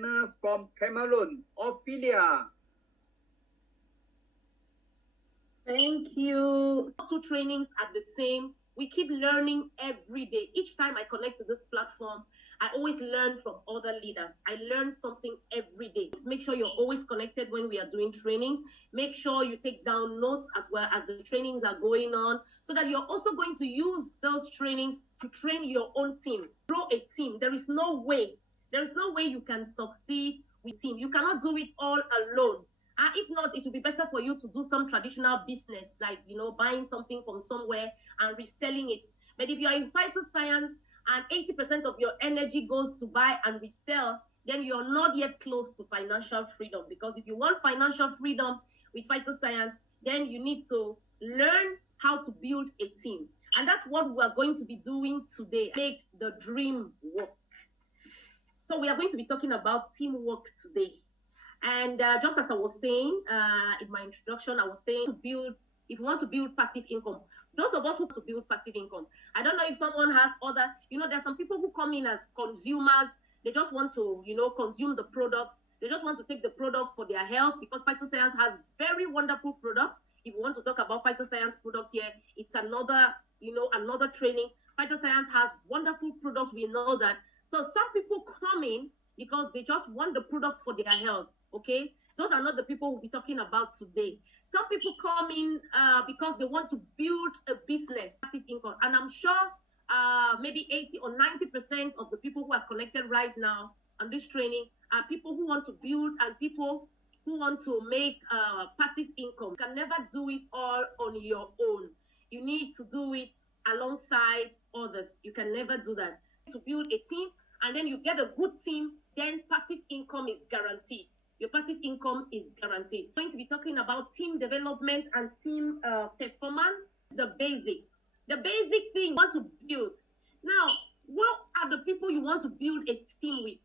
trainer from Cameroon, Ophelia. Thank you. Two trainings are the same. We keep learning every day. Each time I connect to this platform, I always learn from other leaders. I learn something every day. Make sure you're always connected when we are doing trainings. Make sure you take down notes as well as the trainings are going on, so that you're also going to use those trainings to train your own team. Grow a team. There is no way you can succeed with team. You cannot do it all alone. If not, it would be better for you to do some traditional business, like, buying something from somewhere and reselling it. But if you're in Phytoscience and 80% of your energy goes to buy and resell, then you're not yet close to financial freedom. Because if you want financial freedom with Phytoscience, then you need to learn how to build a team. And that's what we're going to be doing today. Makes the dream work. So we are going to be talking about teamwork today. And just as I was saying in my introduction, I was saying if you want to build passive income, those of us who want to build passive income, I don't know if someone has other, there's some people who come in as consumers. They just want to, consume the products. They just want to take the products for their health, because Phytoscience has very wonderful products. If you want to talk about Phytoscience products here, it's another training. Phytoscience has wonderful products. We know that. So some people come in because they just want the products for their health. Okay, those are not the people we'll be talking about today. Some people come in because they want to build a business, passive income, and I'm sure maybe 80 or 90% of the people who are connected right now on this training are people who want to build and people who want to make passive income. You can never do it all on your own. You need to do it alongside others. You can never do that. To build a team, and then you get a good team, then passive income is guaranteed. Your passive income is guaranteed. We're going to be talking about team development and team performance, the basic thing you want to build. Now, what are the people you want to build a team with?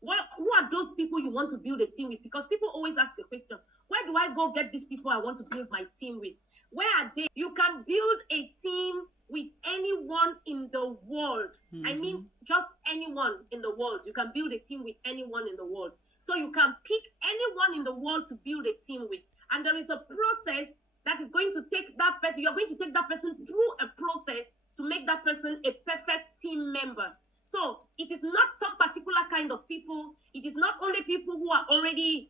Who are those people you want to build a team with? Because people always ask the question, where do I go get these people I want to build my team with? Where are they? You can build a team with anyone in the world. Mm-hmm. I mean, just anyone in the world. You can build a team with anyone in the world. So you can pick anyone in the world to build a team with. And there is a process that is going to take that person. You're going to take that person through a process to make that person a perfect team member. So it is not some particular kind of people. It is not only people who are already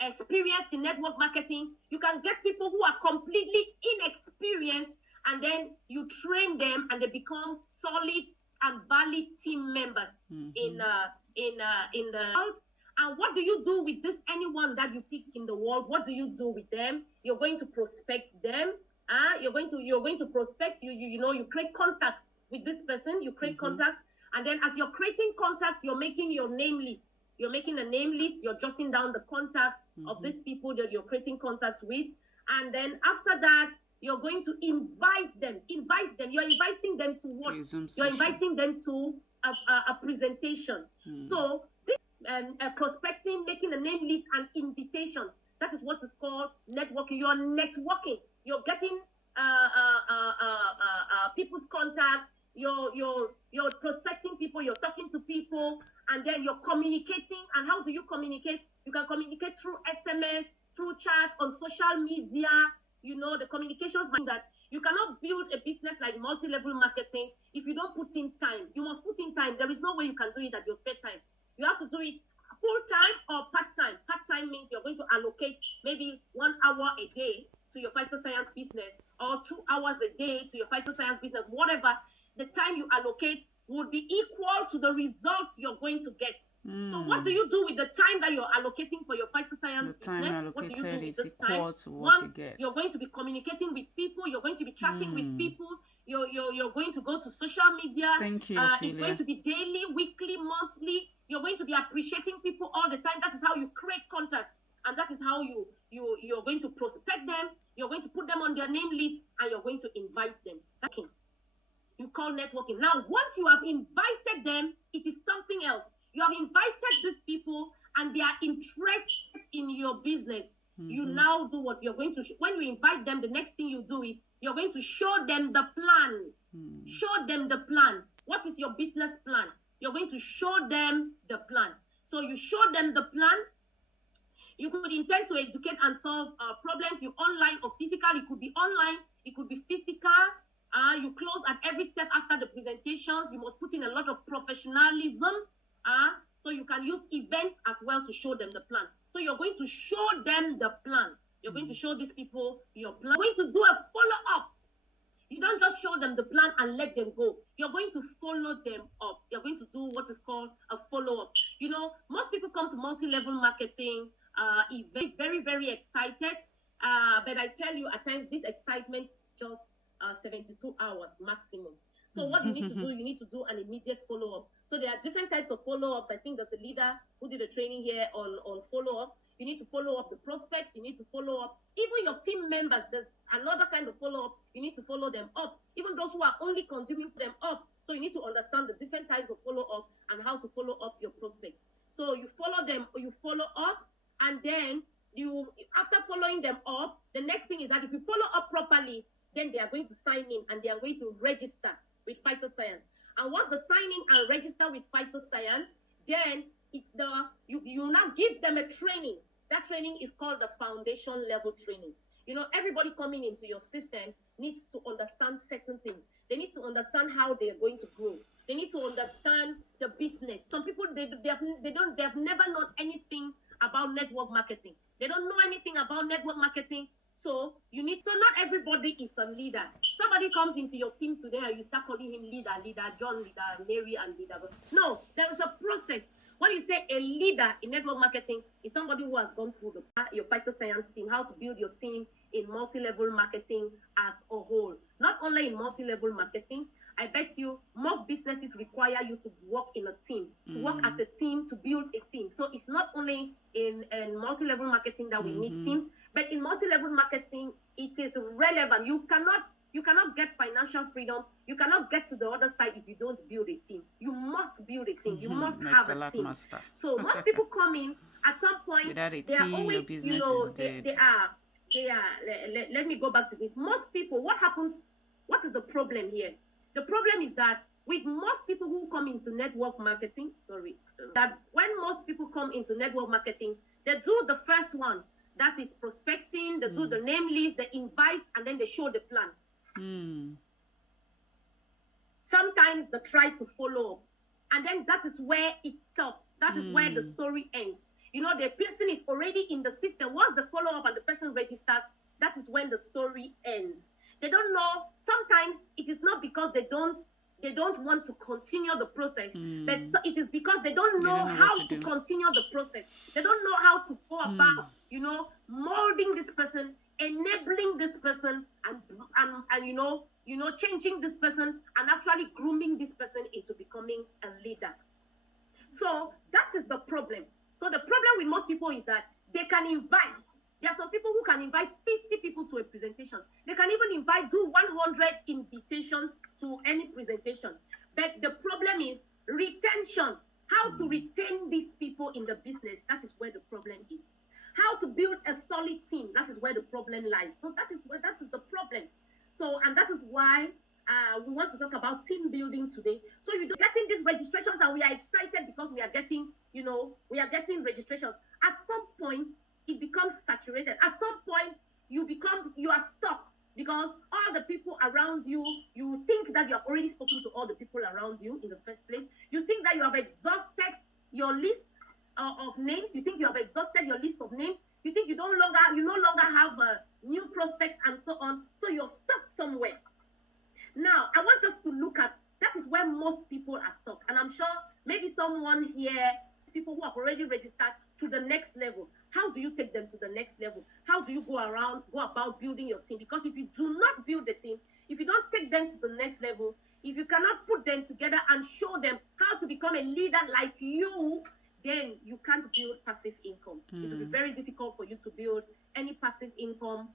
experienced in network marketing. You can get people who are completely inexperienced, and then you train them and they become solid and valid team members in the world. And what do you do with this anyone that you pick in the world? What do you do with them? You're going to prospect them. You're going to prospect. You create contacts with this person. You create contacts, and then as you're creating contacts, you're making your name list. You're making a name list. You're jotting down the contacts of these people that you're creating contacts with, and then after that, you're going to invite them. You're inviting them to what? You're inviting them to a presentation. So this prospecting, making a name list and invitation, that is what is called networking. You're networking. You're getting people's contacts. You're prospecting people. You're talking to people, and then you're communicating. And how do you communicate? You can communicate through SMS, through chat, on social media. The communications that you cannot build a business like multi-level marketing if you don't put in time. You must put in time. There is no way you can do it at your spare time. You have to do it full-time or part-time. Part-time means you're going to allocate maybe 1 hour a day to your Phytoscience business, or 2 hours a day to your Phytoscience business. Whatever the time you allocate would be equal to the results you're going to get. So what do you do with the time that you're allocating for your Phytoscience business? What do you do with this time? You're going to be communicating with people. You're going to be chatting with people. You're going to go to social media. Thank you, it's going to be daily, weekly, monthly. You're going to be appreciating people all the time. That is how you create contact, and that is how you're going to prospect them. You're going to put them on their name list, and you're going to invite them. Okay. You call networking. Now, once you have invited them, it is something else. You have invited these people and they are interested in your business. You now do what you're going to, when you invite them, the next thing you do is you're going to show them the plan. Show them the plan. What is your business plan? You're going to show them the plan. So you show them the plan. You could intend to educate and solve problems, you online or physical. It could be online, it could be physical. You close at every step after the presentations. You must put in a lot of professionalism. So you can use events as well to show them the plan. So you're going to show them the plan. You're going to show these people your plan. You're going to do a follow-up. You don't just show them the plan and let them go. You're going to follow them up. You're going to do what is called a follow-up. You know, most people come to multi-level marketing event very, very excited. But I tell you, at times, this excitement is just 72 hours maximum. So what you need to do, you need to do an immediate follow-up. So there are different types of follow-ups. I think there's a leader who did a training here on follow-up. You need to follow up the prospects. You need to follow up even your team members. There's another kind of follow-up. You need to follow them up. Even those who are only consuming them up. So you need to understand the different types of follow-up and how to follow up your prospects. So you follow them, or you follow up, and then you, after following them up, the next thing is that if you follow up properly, then they are going to sign in and they are going to register with Phytoscience. And once they sign in and register with Phytoscience, then it's you now give them a training. That training is called the foundation level training. You know, everybody coming into your system needs to understand certain things. They need to understand how they are going to grow. They need to understand the business. Some people they have never known anything about network marketing. They don't know anything about network marketing. So not everybody is a leader. Somebody comes into your team today and you start calling him leader John, leader Mary, and leader. No, there is a process. When you say a leader in network marketing, is somebody who has gone through your Phytoscience team, how to build your team in multi-level marketing as a whole. Not only in multi-level marketing, I bet you most businesses require you to work in a team, to work as a team, to build a team. So it's not only in multi-level marketing that we need teams, but in multi-level marketing, it is relevant. You cannot get financial freedom. You cannot get to the other side if you don't build a team. You must build a team. You must have a team. Master. So most people come in at some point. Without a they team, are always, your business is dead. Let me go back to this. Most people, what happens? What is the problem here? The problem is that with most people who come into network marketing, that when most people come into network marketing, they do the first one. That is prospecting, they do the name list, they invite, and then they show the plan. Sometimes they try to follow up. And then that is where it stops. That is where the story ends. You know, the person is already in the system. Once the follow-up and the person registers, that is when the story ends. They don't know. Sometimes it is not because they don't want to continue the process, but it is because they don't know how to continue the process. They don't know how to go about, molding this person, enabling this person, and changing this person, and actually grooming this person into becoming a leader. So that is the problem. So the problem with most people is that they can invite. There are some people who can invite 50 people to a presentation. They can even do 100 invitations to any presentation. But the problem is retention. How to retain these people in the business. That is where the problem is. How to build a solid team. That is where the problem lies. So that is the problem. So, and that is why we want to talk about team building today. So you're getting these registrations, and we are excited because we are getting registrations. At some point, it becomes saturated. At some point, you are stuck because all the people around you, you think that you have already spoken to all the people around you in the first place. You think that you have exhausted your list of names. You think you have exhausted your list of names. You think you no longer have new prospects and so on. So you're stuck somewhere. Now, I want us to look at, that is where most people are stuck. And I'm sure maybe someone here, people who have already registered to the next level. How do you take them to the next level? How do you go about building your team? Because if you do not build the team, if you don't take them to the next level, if you cannot put them together and show them how to become a leader like you, then you can't build passive income. It will be very difficult for you to build any passive income.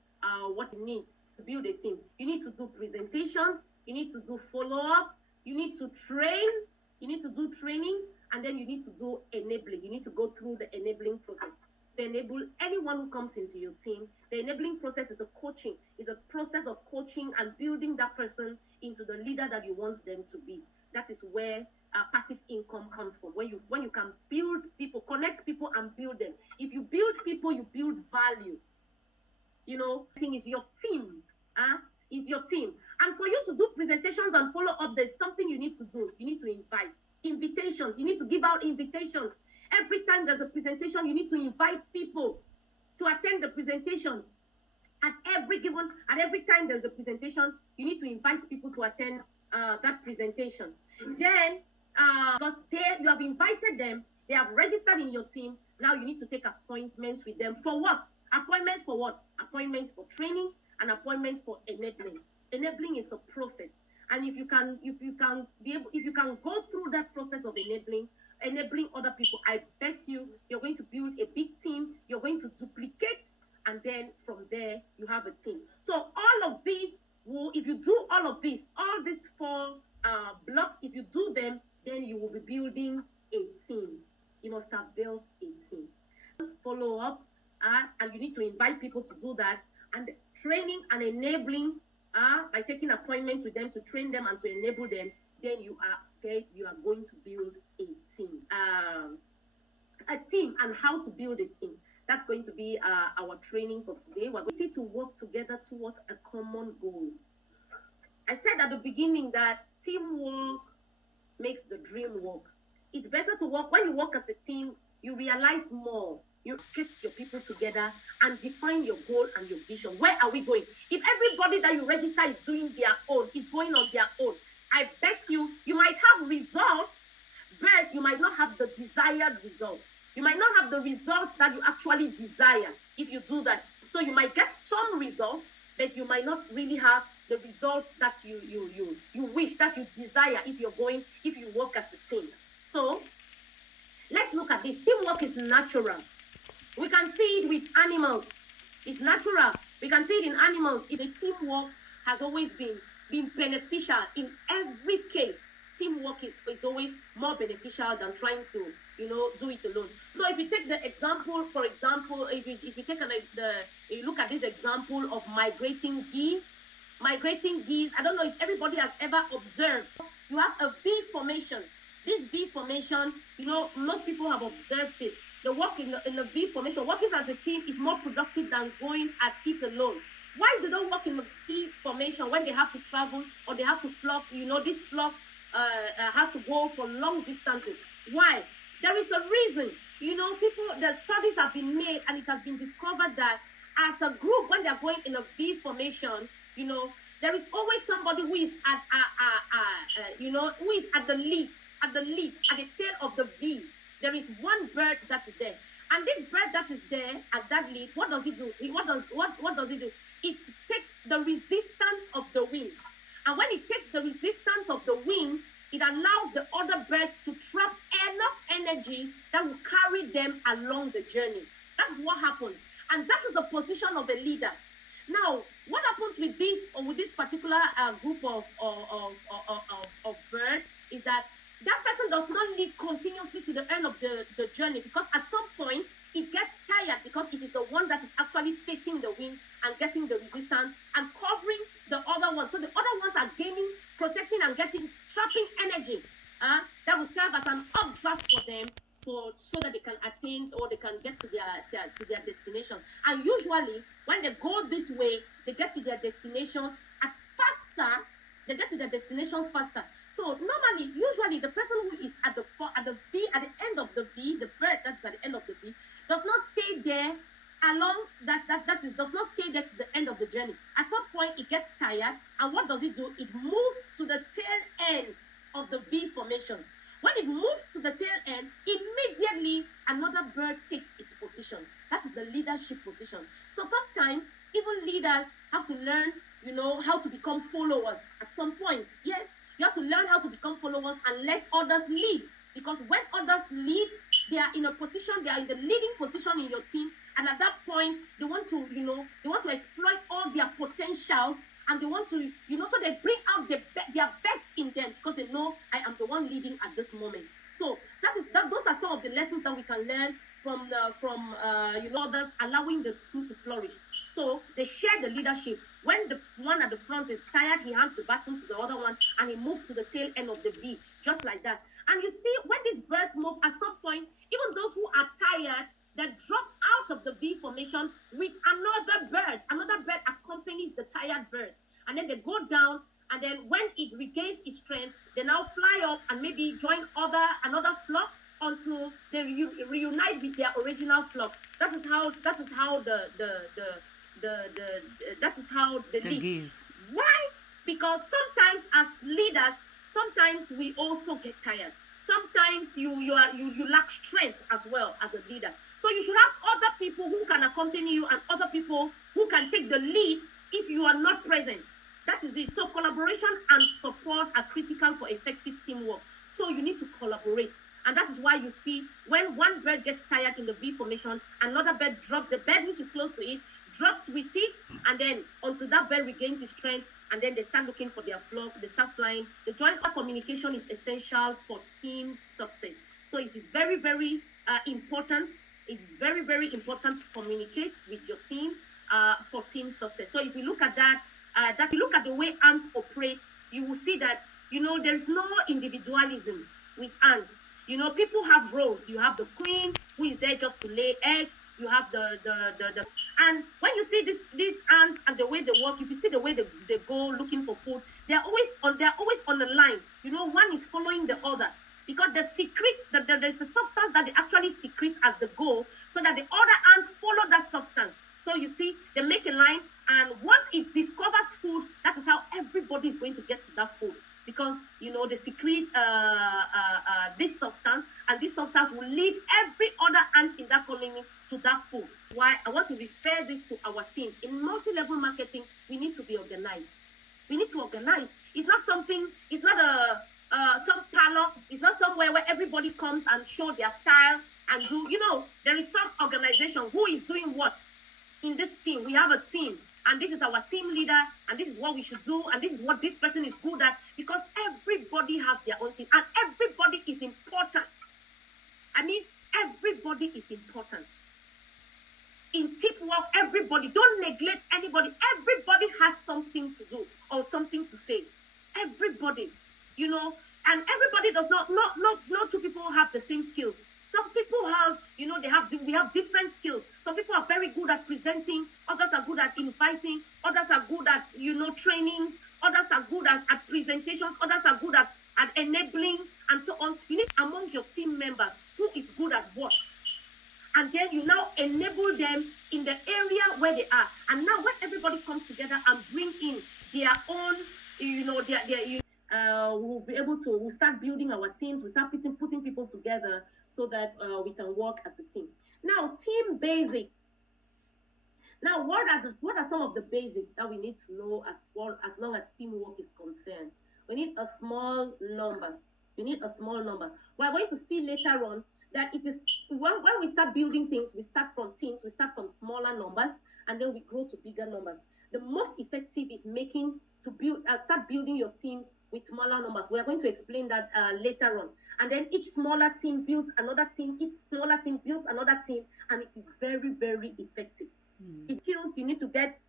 What you need to build a team, you need to do presentations, you need to do follow-up, you need to train, you need to do training, and then you need to do enabling. You need to go through the enabling process. to enable anyone who comes into your team. The enabling process is a process of coaching and building that person into the leader that you want them to be. That is where passive income comes from. When you can build people, connect people and build them. If you build people, you build value. You know, thing is your team. Is your team. And for you to do presentations and follow up, there's something you need to do. You need to invite invitations. You need to give out invitations. Every time there's a presentation, you need to invite people to attend the presentations. At every time there's a presentation, you need to invite people to attend that presentation. Then, because you have invited them, they have registered in your team. Now you need to take appointments with them. For what? Appointments for what? Appointments for training and appointments for enabling. Enabling is a process, and if you can go through that process of enabling other people, I bet you're going to build a big team. You're going to duplicate, and then from there you have a team. So all of these, if you do all of this, all these four blocks, if you do them, then you will be building a team. You must have built a team. Follow up, and you need to invite people to do that, and training and enabling. By taking appointments with them to train them and to enable them, then you are going to build a team. A team and how to build a team. That's going to be our training for today. We're going to work together towards a common goal. I said at the beginning that teamwork makes the dream work. It's better to work. When you work as a team, you realize more. You get your people together and define your goal and your vision. Where are we going? If everybody that you register is doing their own, is going on their own, I bet you might have results, but you might not have the desired results. You might not have the results that you actually desire if you do that. So you might get some results, but you might not really have the results that you wish, that you desire if you work as a team. So let's look at this. Teamwork is natural. We can see it with animals. It's natural. We can see it in animals. The teamwork has always been beneficial in every case. Teamwork is always more beneficial than trying to, do it alone. So if you take the example, for example, if you look at this example of migrating geese, I don't know if everybody has ever observed. You have a V formation. This V formation, most people have observed it. The work in the V formation, working as a team is more productive than going at it alone. Why do they work in the V formation when they have to travel or they have to flock? This flock have to go for long distances. Why? There is a reason. The studies have been made and it has been discovered that as a group, when they are going in a V formation, there is always somebody who is who is at the lead, at the tail of the V. There is one bird that is there. And this bird that is there at that lead, what does it do? What does it do? It takes the resistance of the wind. And when it takes the resistance of the wind, it allows the other birds to trap enough energy that will carry them along the journey. That's what happens. And that is the position of a leader. Now, what happens with this particular group of birds is that person does not lead continuously to the end of the journey, because at some point it gets tired because it is the one that is actually facing the wind and getting the resistance and covering the other ones. So the other ones are gaining, protecting and trapping energy that will serve as an updraft for them so that they can attain or they can get to their destination. And usually when they go this way, they get to their destinations faster. They get to their destinations faster. So normally, usually, the person who is at the end of the V, the bird that's at the end of the V, does not stay there does not stay there to the end of the journey. At some point, it gets tired, and what does it do? It moves to the tail end of the V formation. When it moves to the tail end, immediately another bird takes its position. That is the leadership position. So sometimes even leaders have to learn, how to become followers at some point. Yes. You have to learn how to become followers and let others lead. Because when others lead, they are in the leading position in your team. And at that point, they want to exploit all their potentials, and they want to, so they bring out their best in them because they know I am the one leading at this moment. So those are some of the lessons that we can learn from others, allowing the team to flourish. So they share the leadership. When the one at the front is tired, he hands the baton to the other one and he moves to the tail end of the V, just like that. And you see, when these birds move, at some point, even those who are tired, they drop out of the V formation with another bird. Another bird accompanies the tired bird. And then they go down, and then when it regains its strength, they now fly up and maybe join another flock until they reunite with their original flock. That is how the geese. Why? Because sometimes as leaders, sometimes we also get tired. Sometimes you lack strength as well as a leader. So you should have other people who can accompany you and other people who can take the lead if you are not present. That is it. So collaboration and support are critical for effective teamwork. So you need to collaborate. And that is why you see when one bird gets tired in the V formation, another bird drops, the bird which is close to it, drops with it, and then until that bird regains its strength, and then they start looking for their flock, they start flying. The joint communication is essential for team success. So it is very, very important. It's very, very important to communicate with your team for team success. So if you look at that you look at the way ants operate, you will see that, there is no individualism with ants. People have roles. You have the queen who is there just to lay eggs. You have the and when you see these ants and the way they work, if you see the way they go looking for food, they're always on the line. One is following the other because the secrets there's a substance that they actually secrete as the goal, so that the other ants follow that substance. So you see, they make a line, and once it discovers food, that is how everybody is going to get to that food. Because, they secrete this substance, and this substance will lead every other ant in that colony to that food. Why? I want to refer this to our teams. In multi-level marketing, we need to be organized. We need to organize. It's not some parlor. It's not somewhere where everybody comes and show their style and do, there is some organization who is doing what. In this team, we have a team, and this is our team leader, and this is what we should do, and this is what this person is good at, because everybody has their own thing, and everybody is important. I mean, everybody is important. In teamwork, everybody, don't neglect anybody. Everybody has something to do or something to say. Everybody, and everybody does not two people have the same skills. Some people have, we have different skills. Some people are very good at presenting. Others are good at inviting. Others are good at, trainings. Others are good at presentations. Others are good at enabling and so on. You need among your team members who is good at what. And then you now enable them in the area where they are. And now when everybody comes together and bring in their own, we'll be able to, we'll start building our teams. We'll start putting people together so that we can work as a team. Now, team basics. Now, what are some of the basics that we need to know as long as teamwork is concerned? We need a small number. We're going to see later on that it is when we start building things, we start from teams, we start from smaller numbers, and then we grow to bigger numbers. The most effective is start building your teams with smaller numbers. We are going to explain that later on. And then each smaller team builds another team, each smaller team builds another team, and it is very, very effective. It skills you need to get,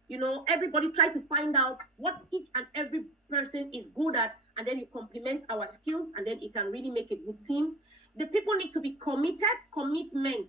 everybody try to find out what each and every person is good at, and then you complement our skills, and then it can really make a good team. The people need to be commitment.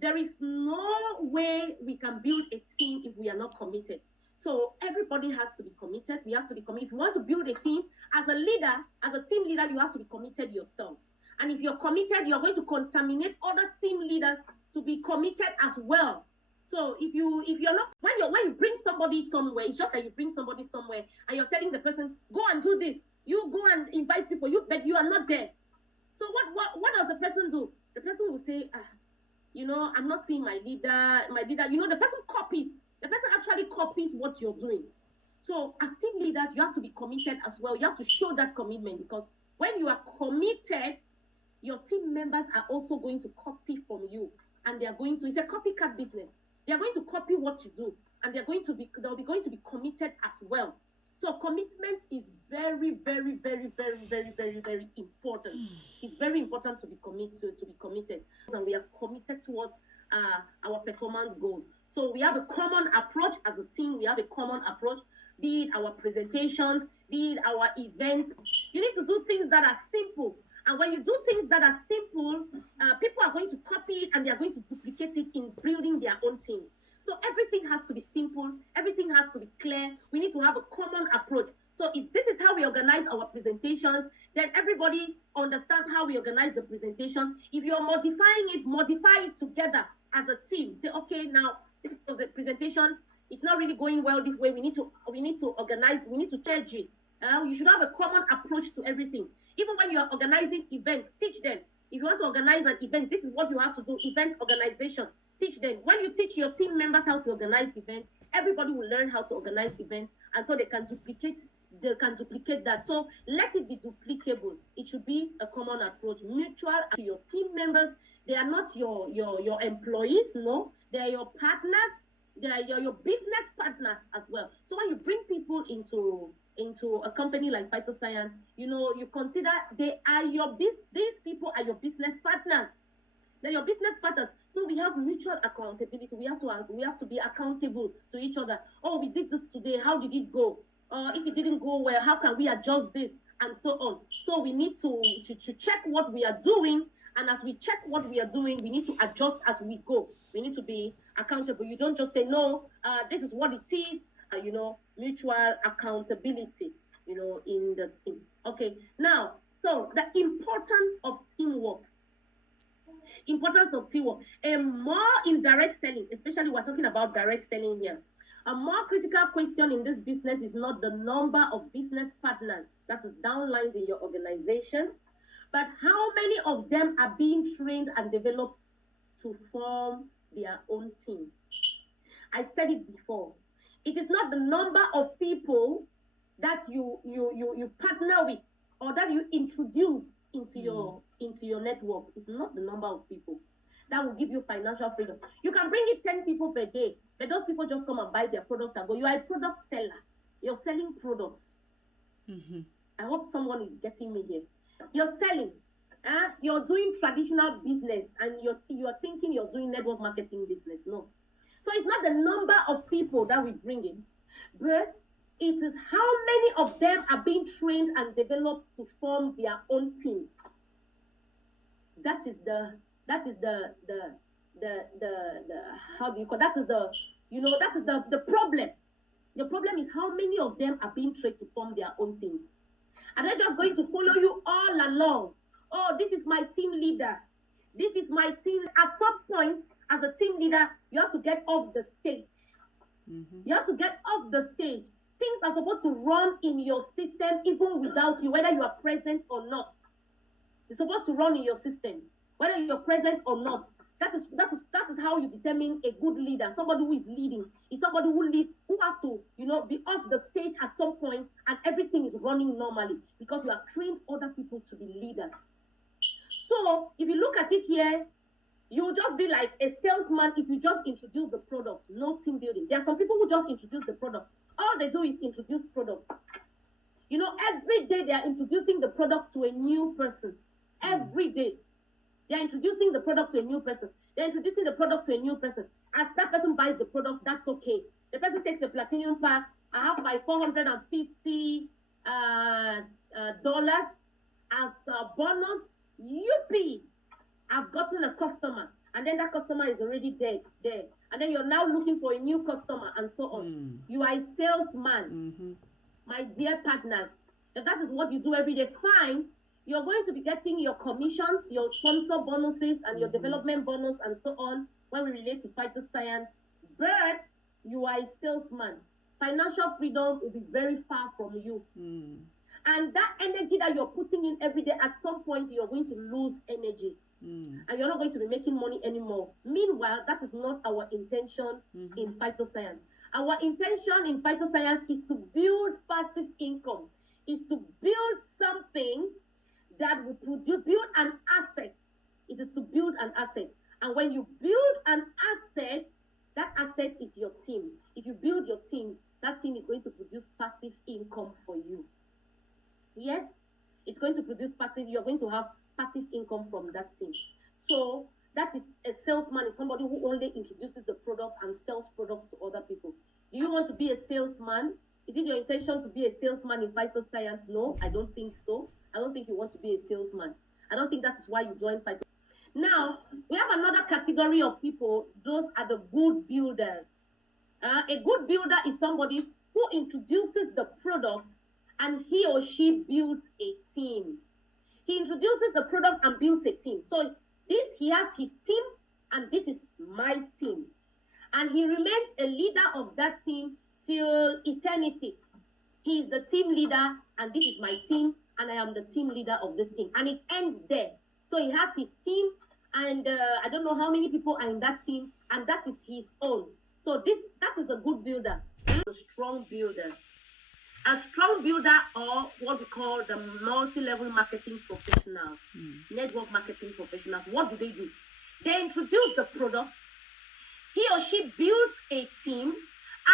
There is no way we can build a team if we are not committed. So everybody has to be committed. We have to be committed. If you want to build a team, as a leader, as a team leader, you have to be committed yourself. And if you're committed, you're going to contaminate other team leaders to be committed as well. So if you're not, when you bring somebody somewhere, it's just that you bring somebody somewhere and you're telling the person, go and do this. You go and invite people, but you are not there. So what does the person do? The person will say, I'm not seeing my leader, the person copies. The person actually copies what you're doing. So as team leaders, you have to be committed as well. You have to show that commitment, because when you are committed, your team members are also going to copy from you. And it's a copycat business. They are going to copy what you do. And they'll be going to be committed as well. So commitment is very, very, very, very, very, very, very important. It's very important to be committed, and we are committed towards our performance goals. So we have a common approach as a team. We have a common approach, be it our presentations, be it our events. You need to do things that are simple. And when you do things that are simple, people are going to copy it and they are going to duplicate it in building their own teams. So everything has to be simple. Everything has to be clear. We need to have a common approach. So if this is how we organize our presentations, then everybody understands how we organize the presentations. If you're modifying it, modify it together as a team. Say, okay, now this was a presentation. It's not really going well this way. We need to organize. We need to change it. You should have a common approach to everything. Even when you are organizing events, teach them. If you want to organize an event, this is what you have to do. Event organization. Teach them. When you teach your team members how to organize events, everybody will learn how to organize events, and so they can duplicate that. So let it be duplicable. It should be a common approach, mutual to your team members. They are not your employees, no. They are your partners. They are your business partners as well. So when you bring people into a company like Phytoscience, you consider these people are your business partners. They're your business partners. So we have mutual accountability. We have to be accountable to each other. Oh, we did this today. How did it go? If it didn't go well, how can we adjust this? And so on. So we need to check what we are doing. And as we check what we are doing, we need to adjust as we go. We need to be accountable. You don't just say, no, this is what it is. Mutual accountability, in the team. Okay, now, so the importance of teamwork. A more indirect selling, especially we're talking about direct selling here. A more critical question in this business is not the number of business partners, that is downlines in your organization, but how many of them are being trained and developed to form their own teams. I said it before. It is not the number of people that you partner with or that you introduce into your network. It's not the number of people that will give you financial freedom. You can bring in 10 people per day, but those people just come and buy their products and go. You are a product seller. You're selling products. I hope someone is getting me here. You're selling. You're doing traditional business and you're thinking you're doing network marketing business. No. So it's not the number of people that we bring in, but it is how many of them are being trained and developed to form their own teams. That is the how do you call that? Is the problem. The problem is how many of them are being trained to form their own teams. And they're just going to follow you all along. Oh, this is my team leader. This is my team. At some point, as a team leader, you have to get off the stage. You have to get off the stage. Things are supposed to run in your system even without you, whether you are present or not. It's supposed to run in your system, whether you're present or not. That is how you determine a good leader. Somebody who is leading is somebody who has to, be off the stage at some point and everything is running normally because you have trained other people to be leaders. So if you look at it here, you'll just be like a salesman if you just introduce the product, no team building. There are some people who just introduce the product. All they do is introduce products. Every day they are introducing the product to a new person. Every day. They are introducing the product to a new person. They're introducing the product to a new person. As that person buys the product, that's okay. The person takes a platinum pack. I have my $450 dollars as a bonus. Yippee! I've gotten a customer. And then that customer is already there. And then you're now looking for a new customer and so on. You are a salesman. My dear partners, if that is what you do every day, fine. You're going to be getting your commissions, your sponsor bonuses, and your development bonus, and so on, when we relate to Phytoscience. But you are a salesman. Financial freedom will be very far from you. And that energy that you're putting in every day, at some point, you're going to lose energy. And you're not going to be making money anymore. Meanwhile, that is not our intention in Phytoscience. Our intention in Phytoscience is to build passive income, is to build something that will build an asset. It is to build an asset. And when you build an asset, that asset is your team. If you build your team, that team is going to produce passive income. going to produce passive, you're going to have passive income from that team. So that is a salesman, is somebody who only introduces the products and sells products to other people. Do you want to be a salesman? Is it your intention to be a salesman in Phytoscience? No, I don't think so. I don't think you want to be a salesman. I don't think that is why you joined Phytoscience. Now, we have another category of people. Those are the good builders. A good builder is somebody who introduces the product and he or she builds a team. He introduces the product and builds a team. So he has his team, and this is my team. And he remains a leader of that team till eternity. He is the team leader, and this is my team, and I am the team leader of this team. And it ends there. So he has his team, and I don't know how many people are in that team, and that is his own. So that is a good builder. A strong builder. A strong builder, or what we call the multi-level marketing professionals, network marketing professionals. What do? They introduce the product. He or she builds a team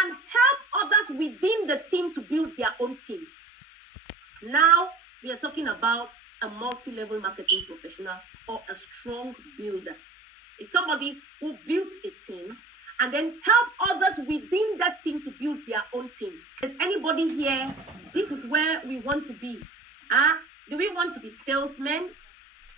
and help others within the team to build their own teams. Now we are talking about a multi-level marketing professional or a strong builder. It's somebody who builds a team and then help others within that team to build their own teams. Is anybody here? This is where we want to be. Do we want to be salesmen?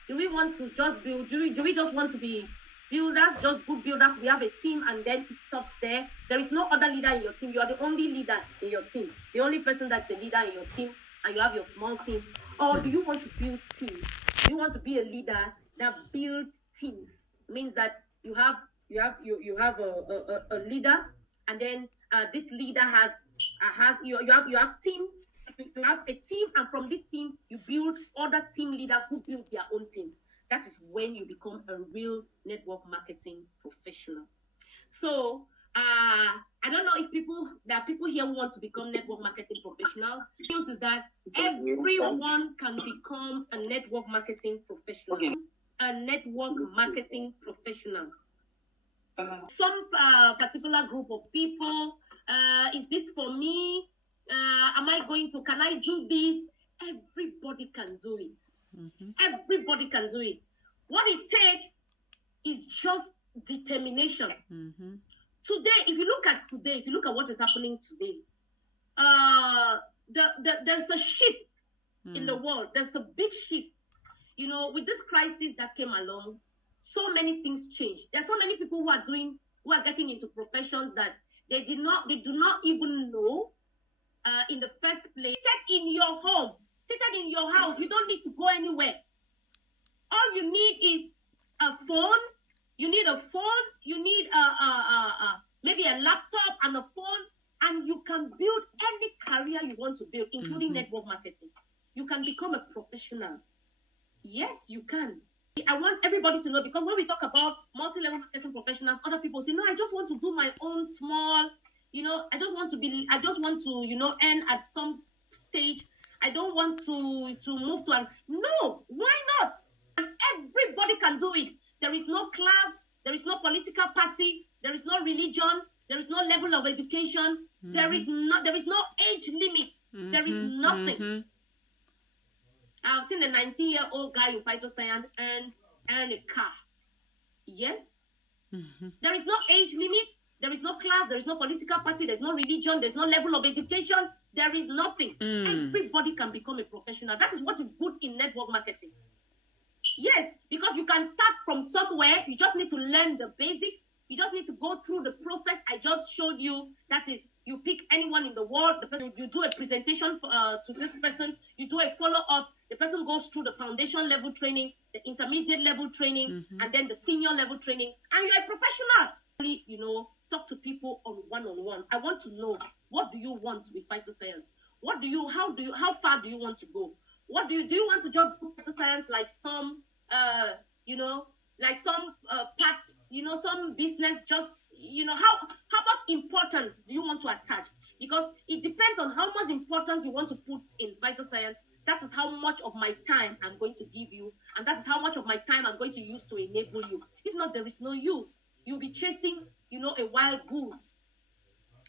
Do we want to just build? Do we just want to be builders, just good builders? We have a team and then it stops there. There is no other leader in your team. You are the only leader in your team. The only person that's a leader in your team, and you have your small team. Or do you want to build teams? Do you want to be a leader that builds teams? It means that you have a leader, and then this leader has you have team. You have a team, and from this team you build other team leaders who build their own teams. That is when you become a real network marketing professional. So I don't know if there are people here who want to become network marketing professionals. The news is that everyone can become a network marketing professional. Okay. A network marketing professional. Some particular group of people, is this for me? Can I do this? Everybody can do it. Everybody can do it. What it takes is just determination. Today, if you look at what is happening today, there's a shift in the world. There's a big shift. You know, with this crisis that came along, so many things changed. There's so many people who are getting into professions that they do not even know in the first place. Seated in your home, seated in your house, you don't need to go anywhere. All you need is a phone. You need a phone. You need maybe a laptop and a phone, and you can build any career you want to build, including network marketing. You can become a professional. Yes, you can. I want everybody to know, because when we talk about multi-level marketing professionals, other people say, no, I just want to do my own small, I just want to, earn at some stage. I don't want to move to no, why not? And everybody can do it. There is no class, there is no political party, there is no religion, there is no level of education, there is no age limit, there is nothing. I've seen a 19-year-old guy in Phytoscience earn a car. Yes. There is no age limit. There is no class. There is no political party. There's no religion. There's no level of education. There is nothing. Everybody can become a professional. That is what is good in network marketing. Yes, because you can start from somewhere. You just need to learn the basics. You just need to go through the process I just showed you. That is, you pick anyone in the world. The person, you do a presentation to this person. You do a follow-up. The person goes through the foundation level training, the intermediate level training, and then the senior level training, and you're a professional. Talk to people on one-on-one. I want to know, what do you want with Phytoscience? How far do you want to go? Do you want to just do Phytoscience like some, some business, just, how much importance do you want to attach? Because it depends on how much importance you want to put in Phytoscience. That is how much of my time I'm going to give you, and that is how much of my time I'm going to use to enable you. If not, there is no use. You'll be chasing, a wild goose.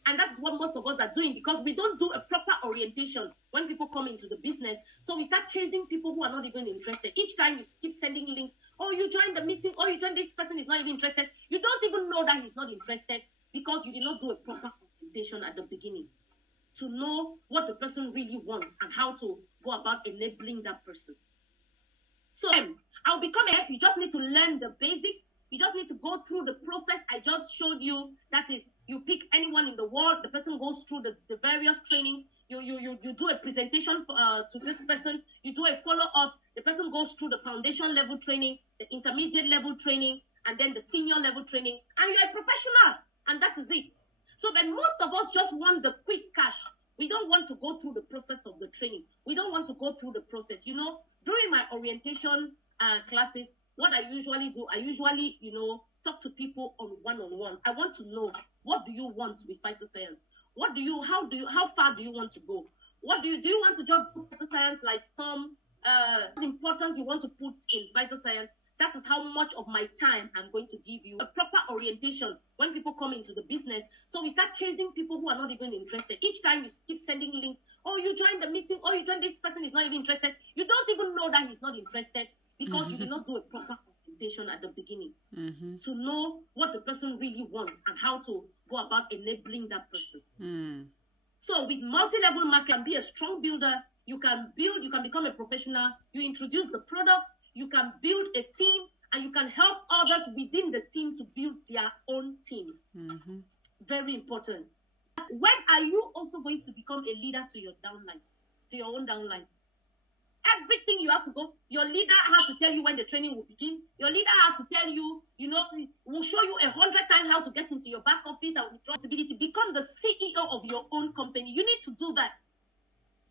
And that's what most of us are doing, because we don't do a proper orientation. when people come into the business. So we start chasing people who are not even interested. Each time you keep sending links, oh, you joined the meeting, oh, you joined, this person is not even interested. You don't even know that he's not interested because you did not do a proper consultation at the beginning to know what the person really wants and how to go about enabling that person. So I'll become you just need to learn the basics. You just need to go through the process I just showed you. That is, you pick anyone in the world, the person goes through the various trainings. You do a presentation to this person, you do a follow-up, the person goes through the foundation level training, the intermediate level training, and then the senior level training, and you're a professional, and that is it. So but most of us just want the quick cash. We don't want to go through the process of the training. We don't want to go through the process. You know, during my orientation classes, what I usually do, talk to people on one-on-one. I want to know, what do you want with Phytoscience? How far do you want to go? Do you want to just do Phytoscience like some importance you want to put in Phytoscience? That is how much of my time I'm going to give you. A proper orientation when people come into the business. So we start chasing people who are not even interested. Each time you keep sending links, oh, you joined the meeting, oh, you joined, this person is not even interested. You don't even know that he's not interested because you did not do a proper orientation at the beginning to know what the person really wants and how to go about enabling that person. So with multi-level marketing, you can be a strong builder. You can become a professional. You introduce the products. You can build a team, and you can help others within the team to build their own teams. Very important. When are you also going to become a leader to your downline, to your own downline? Everything you have to go. Your leader has to tell you when the training will begin. Your leader has to tell you, will show you 100 times how to get into your back office and withdraw responsibility. Become the CEO of your own company. You need to do that.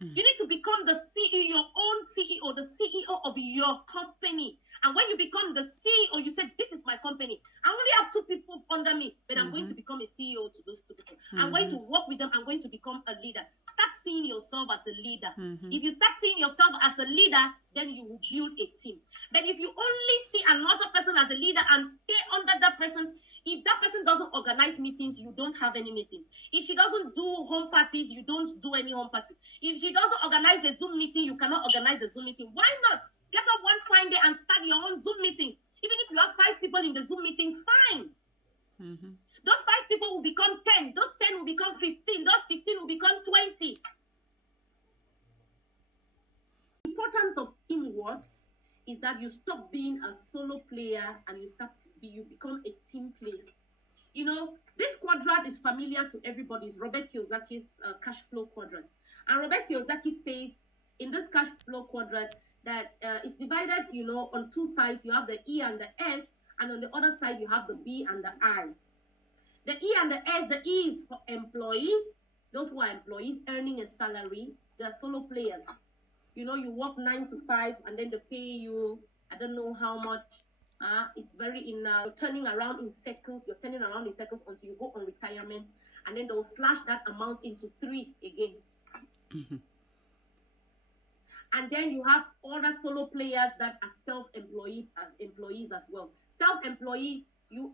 You need to become the CEO, your own CEO, the CEO of your company. And when you become the CEO, you say, this is my company. I only have 2 people under me, but I'm going to become a CEO to those 2 people. I'm going to work with them. I'm going to become a leader. Start seeing yourself as a leader. If you start seeing yourself as a leader, then you will build a team. But if you only see another person as a leader and stay under that person, if that person doesn't organize meetings, you don't have any meetings. If she doesn't do home parties, you don't do any home parties. If she doesn't organize a Zoom meeting, you cannot organize a Zoom meeting. Why not? Get up one fine day and start your own Zoom meetings. Even if you have 5 people in the Zoom meeting, fine. Those 5 people will become 10. Those 10 will become 15. Those 15 will become 20. The importance of teamwork is that you stop being a solo player and you become a team player. This quadrant is familiar to everybody. It's Robert Kiyosaki's cash flow quadrant. And Robert Kiyosaki says in this cash flow quadrant that it's divided, on 2 sides. You have the E and the S, and on the other side, you have the B and the I. The E and the S, the E is for employees, those who are employees earning a salary. They're solo players. You work 9 to 5, and then they pay you, I don't know how much. It's very you're turning around in circles. You're turning around in circles until you go on retirement, and then they'll slash that amount into 3 again. And then you have other solo players that are self-employed as employees as well. Self-employed, you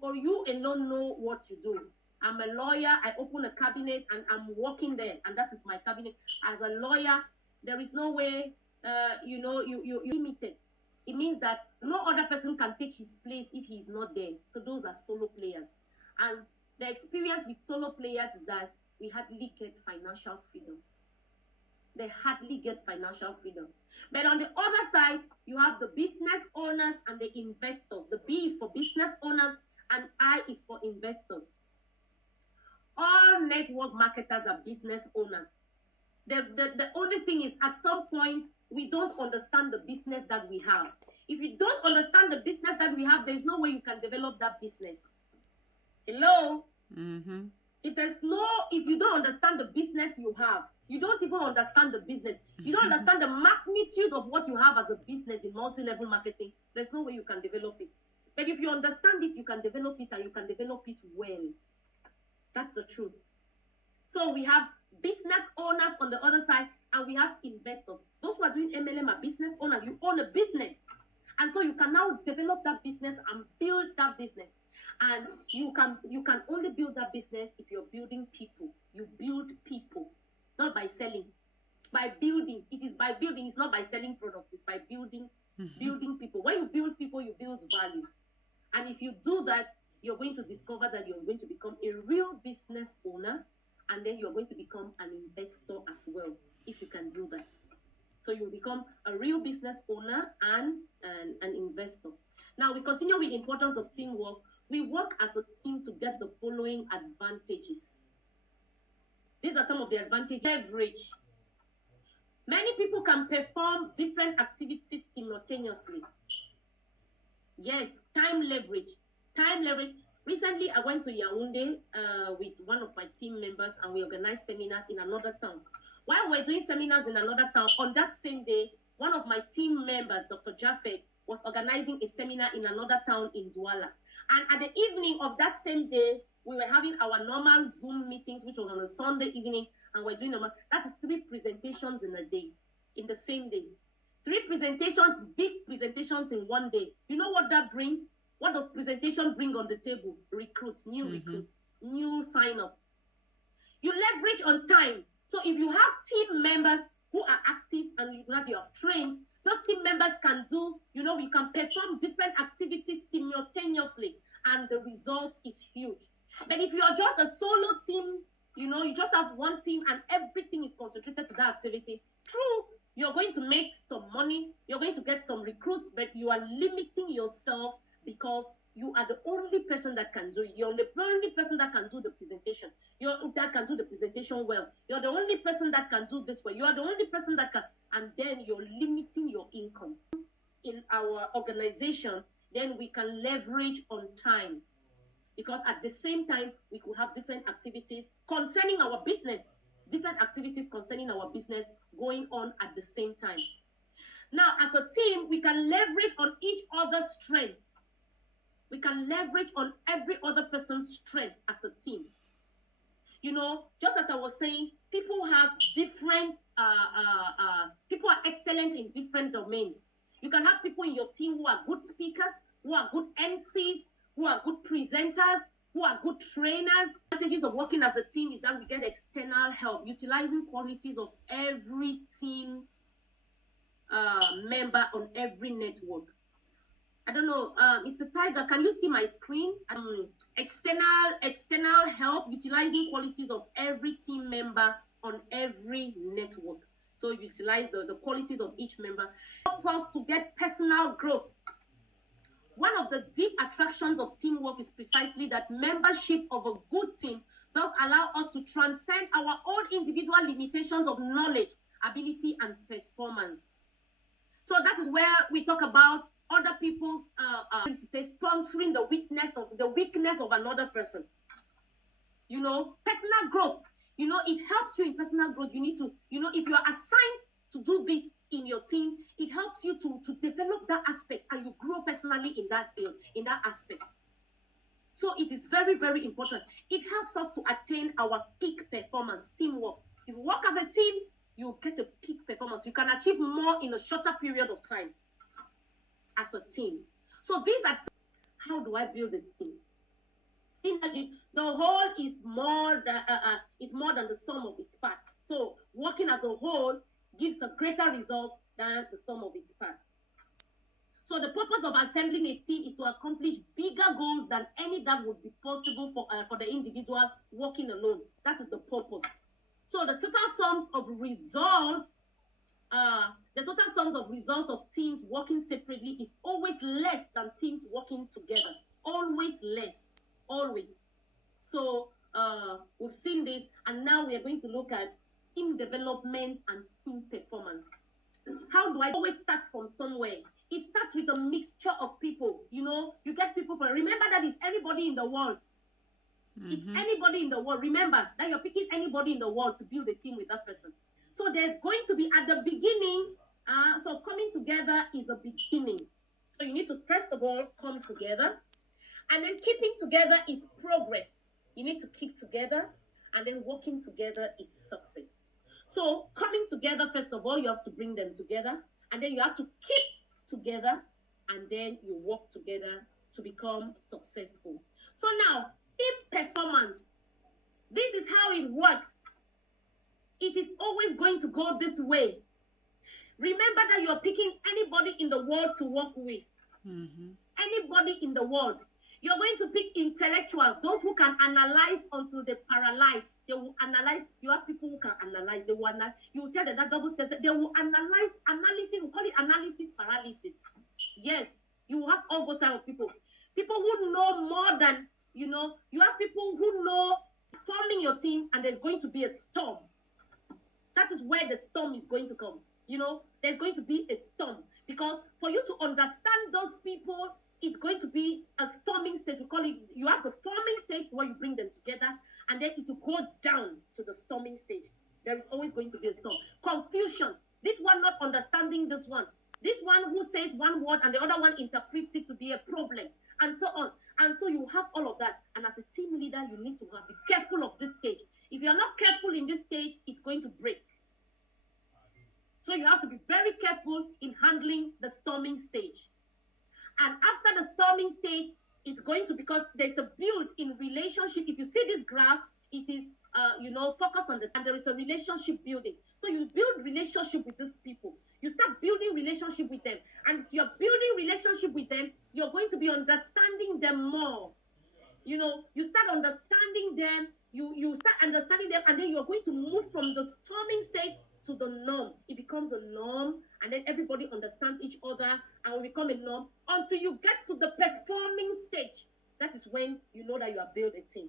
alone know what you do. I'm a lawyer. I open a cabinet and I'm working there, and that is my cabinet. As a lawyer, there is no way, you're limited. It means that no other person can take his place if he's not there. So those are solo players. And the experience with solo players is that we hardly get financial freedom. They hardly get financial freedom. But on the other side, you have the business owners and the investors. The B is for business owners and I is for investors. All network marketers are business owners. The only thing is, at some point, we don't understand the business that we have. If you don't understand the business that we have, there's no way you can develop that business. Hello? If you don't understand the business you have, you don't even understand the business. You don't understand the magnitude of what you have as a business in multi-level marketing. There's no way you can develop it. But if you understand it, you can develop it, and you can develop it well. That's the truth. So we have business owners on the other side, and we have investors. Those who are doing MLM are business owners. You own a business. And so you can now develop that business and build that business. And you can only build that business if you're building people. You build people, not by selling, by building. It is by building. It's not by selling products. It's by building, building people. When you build people, you build value. And if you do that, you're going to discover that you're going to become a real business owner, and then you're going to become an investor as well, if you can do that. So you'll become a real business owner and an investor. Now we continue with the importance of teamwork. We work as a team to get the following advantages. These are some of the advantages. Leverage. Many people can perform different activities simultaneously. Yes, time leverage. Time leverage. Recently, I went to Yaoundé with one of my team members, and we organized seminars in another town. While we're doing seminars in another town, on that same day, one of my team members, Dr. Jaffet, was organizing a seminar in another town in Douala. And at the evening of that same day, we were having our normal Zoom meetings, which was on a Sunday evening, and we're doing that is 3 presentations in a day, in the same day. 3 presentations, big presentations in one day. You know what that brings? What does presentation bring on the table? Recruits, new recruits, new sign-ups. You leverage on time. So if you have team members who are active and you have trained, those team members can do, we can perform different activities simultaneously, and the result is huge. But if you are just a solo team, you just have one team and everything is concentrated to that activity, true, you're going to make some money, you're going to get some recruits, but you are limiting yourself because you are the only person that can do it. You're the only person that can do the presentation. That can do the presentation well. You're the only person that can do this well. You are the only person that can, and then you're limiting your income. In our organization, then we can leverage on time, because at the same time, we could have different activities concerning our business, going on at the same time. Now, as a team, we can leverage on each other's strengths. We can leverage on every other person's strength as a team. Just as I was saying, people have different, people are excellent in different domains. You can have people in your team who are good speakers, who are good MCs, who are good presenters, who are good trainers. Advantages of working as a team is that we get external help, utilizing qualities of every team member on every network. I don't know, Mr. Tiger, can you see my screen? External help, utilizing qualities of every team member on every network. So utilize the qualities of each member. Help us to get personal growth. One of the deep attractions of teamwork is precisely that membership of a good team does allow us to transcend our own individual limitations of knowledge, ability, and performance. So that is where we talk about other people's sponsoring the weakness of another person. Personal growth. It helps you in personal growth. You need to, if you are assigned to do this in your team, it helps you to develop that aspect, and you grow personally in that aspect. So it is very, very important. It helps us to attain our peak performance. Teamwork. If you work as a team, you get a peak performance. You can achieve more in a shorter period of time as a team. So these are how do I build a team? The whole is more than the sum of its parts. So working as a whole gives a greater result than the sum of its parts. So the purpose of assembling a team is to accomplish bigger goals than any that would be possible for the individual working alone. That is the purpose. So the total sums of results of teams working separately is always less than teams working together. Always less. Always. So we've seen this, and now we are going to look at team development and team performance. How do I always start from somewhere? It starts with a mixture of people. You get people from, remember that it's anybody in the world. It's anybody in the world. Remember that you're picking anybody in the world to build a team with that person. So there's going to be at the beginning, so coming together is a beginning. So you need to first of all come together, and then keeping together is progress. You need to keep together, and then working together is success. So coming together, first of all, you have to bring them together, and then you have to keep together, and then you work together to become successful. So now, team performance. This is how it works. It is always going to go this way. Remember that you're picking anybody in the world to work with. Anybody in the world. You're going to pick intellectuals, those who can analyze until they paralyze. They will analyze. You have people who can analyze. They will analyze. You will tell them that double step. They will analyze. Analysis. We call it analysis paralysis. Yes, you will have all those type of people. People who know more than, you know. You have people who know forming your team, and there's going to be a storm. That is where the storm is going to come. You know, there's going to be a storm, because for you to understand those people, it's going to be a storming stage. We call it, you have the forming stage where you bring them together, and then it will go down to the storming stage. There is always going to be a storm. Confusion. This one not understanding this one. This one who says one word and the other one interprets it to be a problem, and so on. And so you have all of that. And as a team leader, you need to be careful of this stage. If you're not careful in this stage, it's going to break. So you have to be very careful in handling the storming stage. And after the storming stage, it's going to, because there's a build in relationship. If you see this graph, it is, focus on and there is a relationship building. So you build relationship with these people. You start building relationship with them. And as you're building relationship with them, you're going to be understanding them more. You know, you start understanding them, you start understanding them, and then you're going to move from the storming stage to the norm. It becomes a norm, and then everybody understands each other, and will become a norm until you get to the performing stage. That is when you know that you have built a team.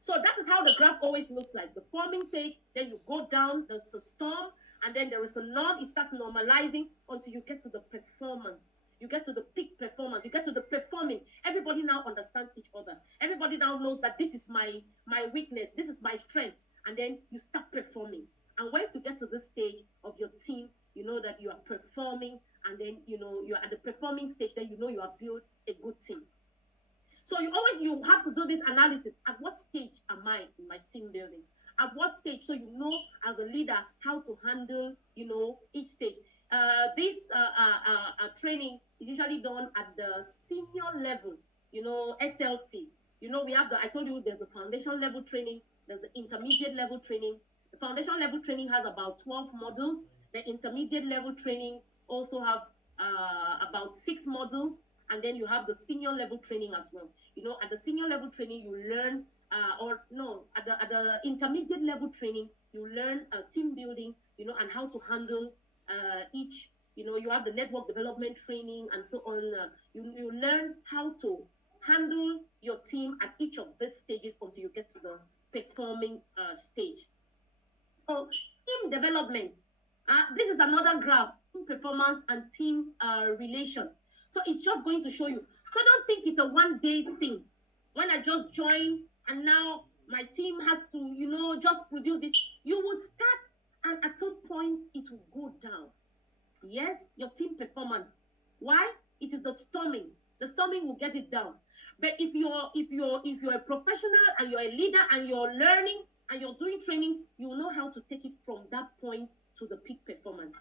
So that is how the graph always looks like. The forming stage, then you go down, there's a storm, and then there is a norm. It starts normalizing until you get to the performance. You get to the peak performance. You get to the performing. Everybody now understands each other. Everybody now knows that this is my weakness. This is my strength. And then you start performing. And once you get to this stage of your team, you know that you are performing, and then you know you're at the performing stage, then you know you have built a good team. So you have to do this analysis. At what stage am I in my team building? At what stage? So you know as a leader how to handle, you know, each stage. This training is usually done at the senior level, you know, SLT. You know, we have I told you there's the foundation level training, there's the intermediate level training. The foundation level training has about 12 modules. The intermediate level training also have about 6 modules. And then you have the senior level training as well. You know, at the senior level training, you learn, at the intermediate level training, you learn team building, you know, and how to handle each, you know, you have the network development training and so on. You learn how to handle your team at each of these stages until you get to the performing stage. So team development, this is another graph, team performance and team relation. So it's just going to show you. So don't think it's a one-day thing. When I just joined and now my team has to, you know, just produce this. You will start, and at some point it will go down. Yes, your team performance. Why? It is the storming. The storming will get it down. But if you're a professional and you're a leader and you're learning and you're doing trainings, you will know how to take it from that point to the peak performance.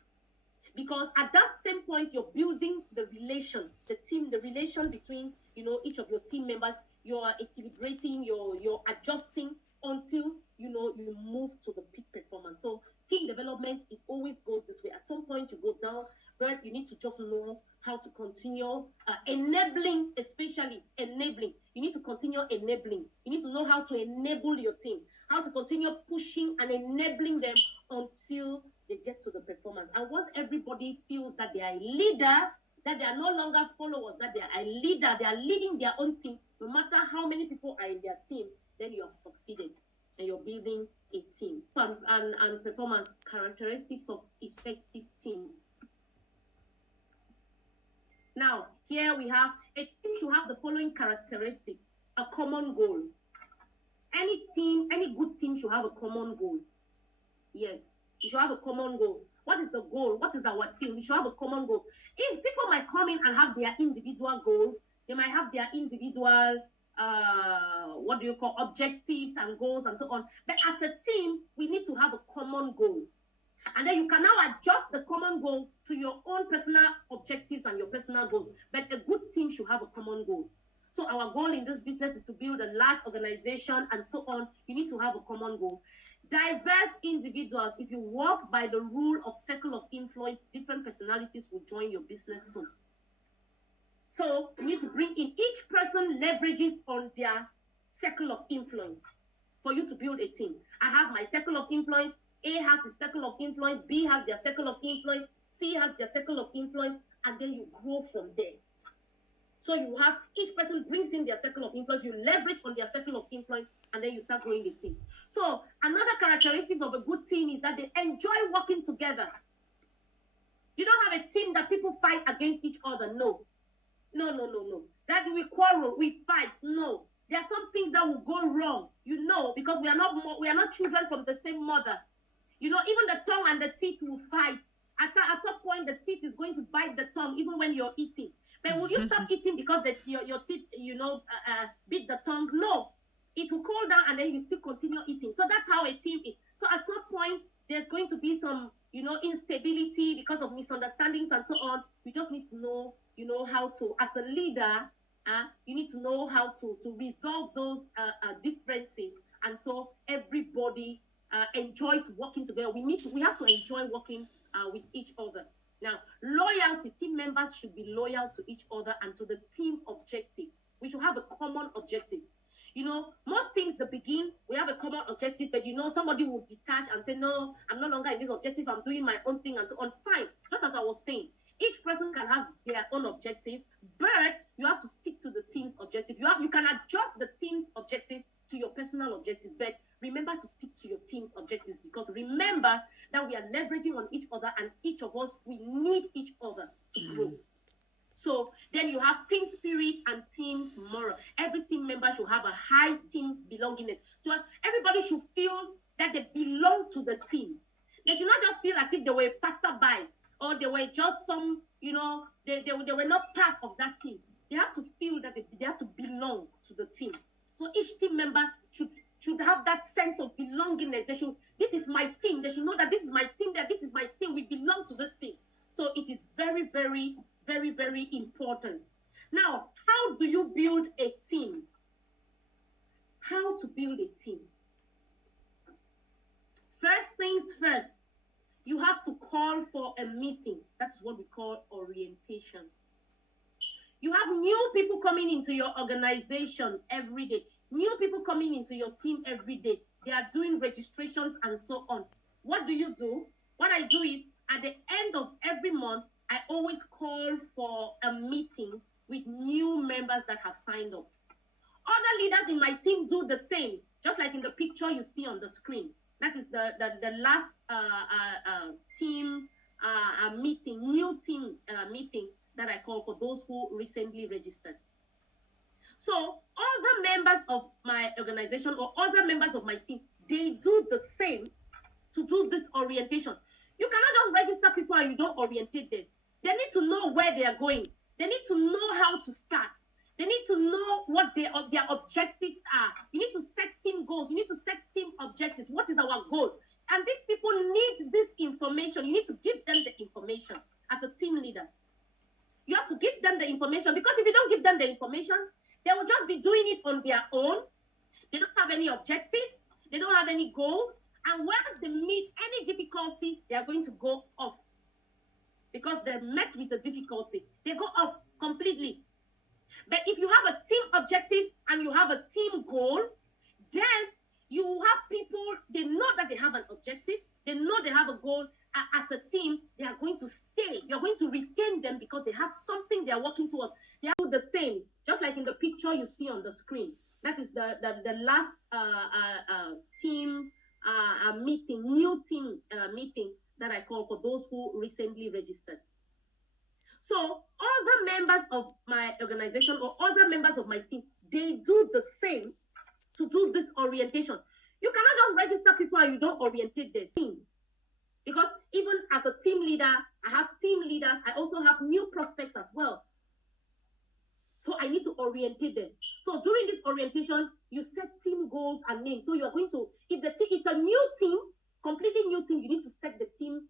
Because at that same point, you're building the relation, the relation between, you know, each of your team members. You're equilibrating, you're adjusting until, you know, you move to the peak performance. So team development, it always goes this way. At some point, you go down, but you need to just know how to continue enabling, especially enabling. You need to continue enabling. You need to know how to enable your team, how to continue pushing and enabling them until they get to the performance. And once everybody feels that they are a leader, that they are no longer followers, that they are a leader, they are leading their own team, no matter how many people are in their team, then you have succeeded and you're building a team. And performance characteristics of effective teams. Now, here we have a team should have the following characteristics: a common goal. Any team, any good team should have a common goal. Yes. You should have a common goal. What is the goal? What is our team? We should have a common goal. If people might come in and have their individual goals, they might have their individual, objectives and goals and so on. But as a team, we need to have a common goal. And then you can now adjust the common goal to your own personal objectives and your personal goals. But a good team should have a common goal. So our goal in this business is to build a large organization and so on. You need to have a common goal. Diverse individuals, if you walk by the rule of circle of influence, different personalities will join your business soon. So you need to bring in each person leverages on their circle of influence for you to build a team. I have my circle of influence, A has his circle of influence, B has their circle of influence, C has their circle of influence, and then you grow from there. So you have each person brings in their circle of influence, you leverage on their circle of influence, and then you start growing the team. So another characteristics of a good team is that they enjoy working together. You don't have a team that people fight against each other. No. That we quarrel, we fight. No. There are some things that will go wrong, because we are not children from the same mother. Even the tongue and the teeth will fight. At some point, the teeth is going to bite the tongue, even when you're eating. But will you stop eating because your teeth, beat the tongue? No. It will cool down and then you still continue eating. So that's how a team is. So at some point, there's going to be some, instability because of misunderstandings and so on. You just need to know, how to, as a leader, you need to know how to resolve those differences. And so everybody enjoys working together. We have to enjoy working with each other. Now, loyalty, team members should be loyal to each other and to the team objective. We should have a common objective. Most teams, we have a common objective, but somebody will detach and say, no, I'm no longer in this objective, I'm doing my own thing and so on. Fine. Just as I was saying, each person can have their own objective, but you have to stick to the team's objective. You can adjust the team's objectives to your personal objectives, but remember to stick to your team's objectives, because remember that we are leveraging on each other, and each of us, we need each other to grow. So then you have team spirit and team moral. Every team member should have a high team belongingness. So everybody should feel that they belong to the team. They should not just feel as if they were passerby, or they were just some, they were not part of that team. They have to feel that they have to belong to the team. So each team member should have that sense of belongingness. This is my team. They should know that this is my team, that this is my team. We belong to this team. So it is very, very, very, very important. Now, how do you build a team? How to build a team? First things first, you have to call for a meeting. That's what we call orientation. You have new people coming into your organization every day. New people coming into your team every day. They are doing registrations and so on. What do? What I do is, at the end of every month, I always call for a meeting with new members that have signed up. Other leaders in my team do the same, just like in the picture you see on the screen. That is the last team meeting, new team meeting that I call for those who recently registered. So other members of my organization or other members of my team, they do the same to do this orientation. You cannot just register people and you don't orientate them. They need to know where they are going. They need to know how to start. They need to know what their objectives are. You need to set team goals. You need to set team objectives. What is our goal? And these people need this information. You need to give them the information as a team leader. You have to give them the information, because if you don't give them the information, they will just be doing it on their own. They don't have any objectives. They don't have any goals. And once they meet any difficulty, they are going to go off, because they met with the difficulty. They go off completely. But if you have a team objective and you have a team goal, then you have people, they know that they have an objective. They know they have a goal. As a team, they are going to stay. You're going to retain them because they have something they are working towards. They are the same, just like in the picture you see on the screen. That is the last team meeting, new team meeting that I call for those who recently registered. So other members of my organization or other members of my team, they do the same to do this orientation. You cannot just register people and you don't orientate the team. Because even as a team leader, I have team leaders. I also have new prospects as well. So I need to orientate them. So during this orientation, you set team goals and names. So you're going to, if the team is a new team, completely new team, you need to set the team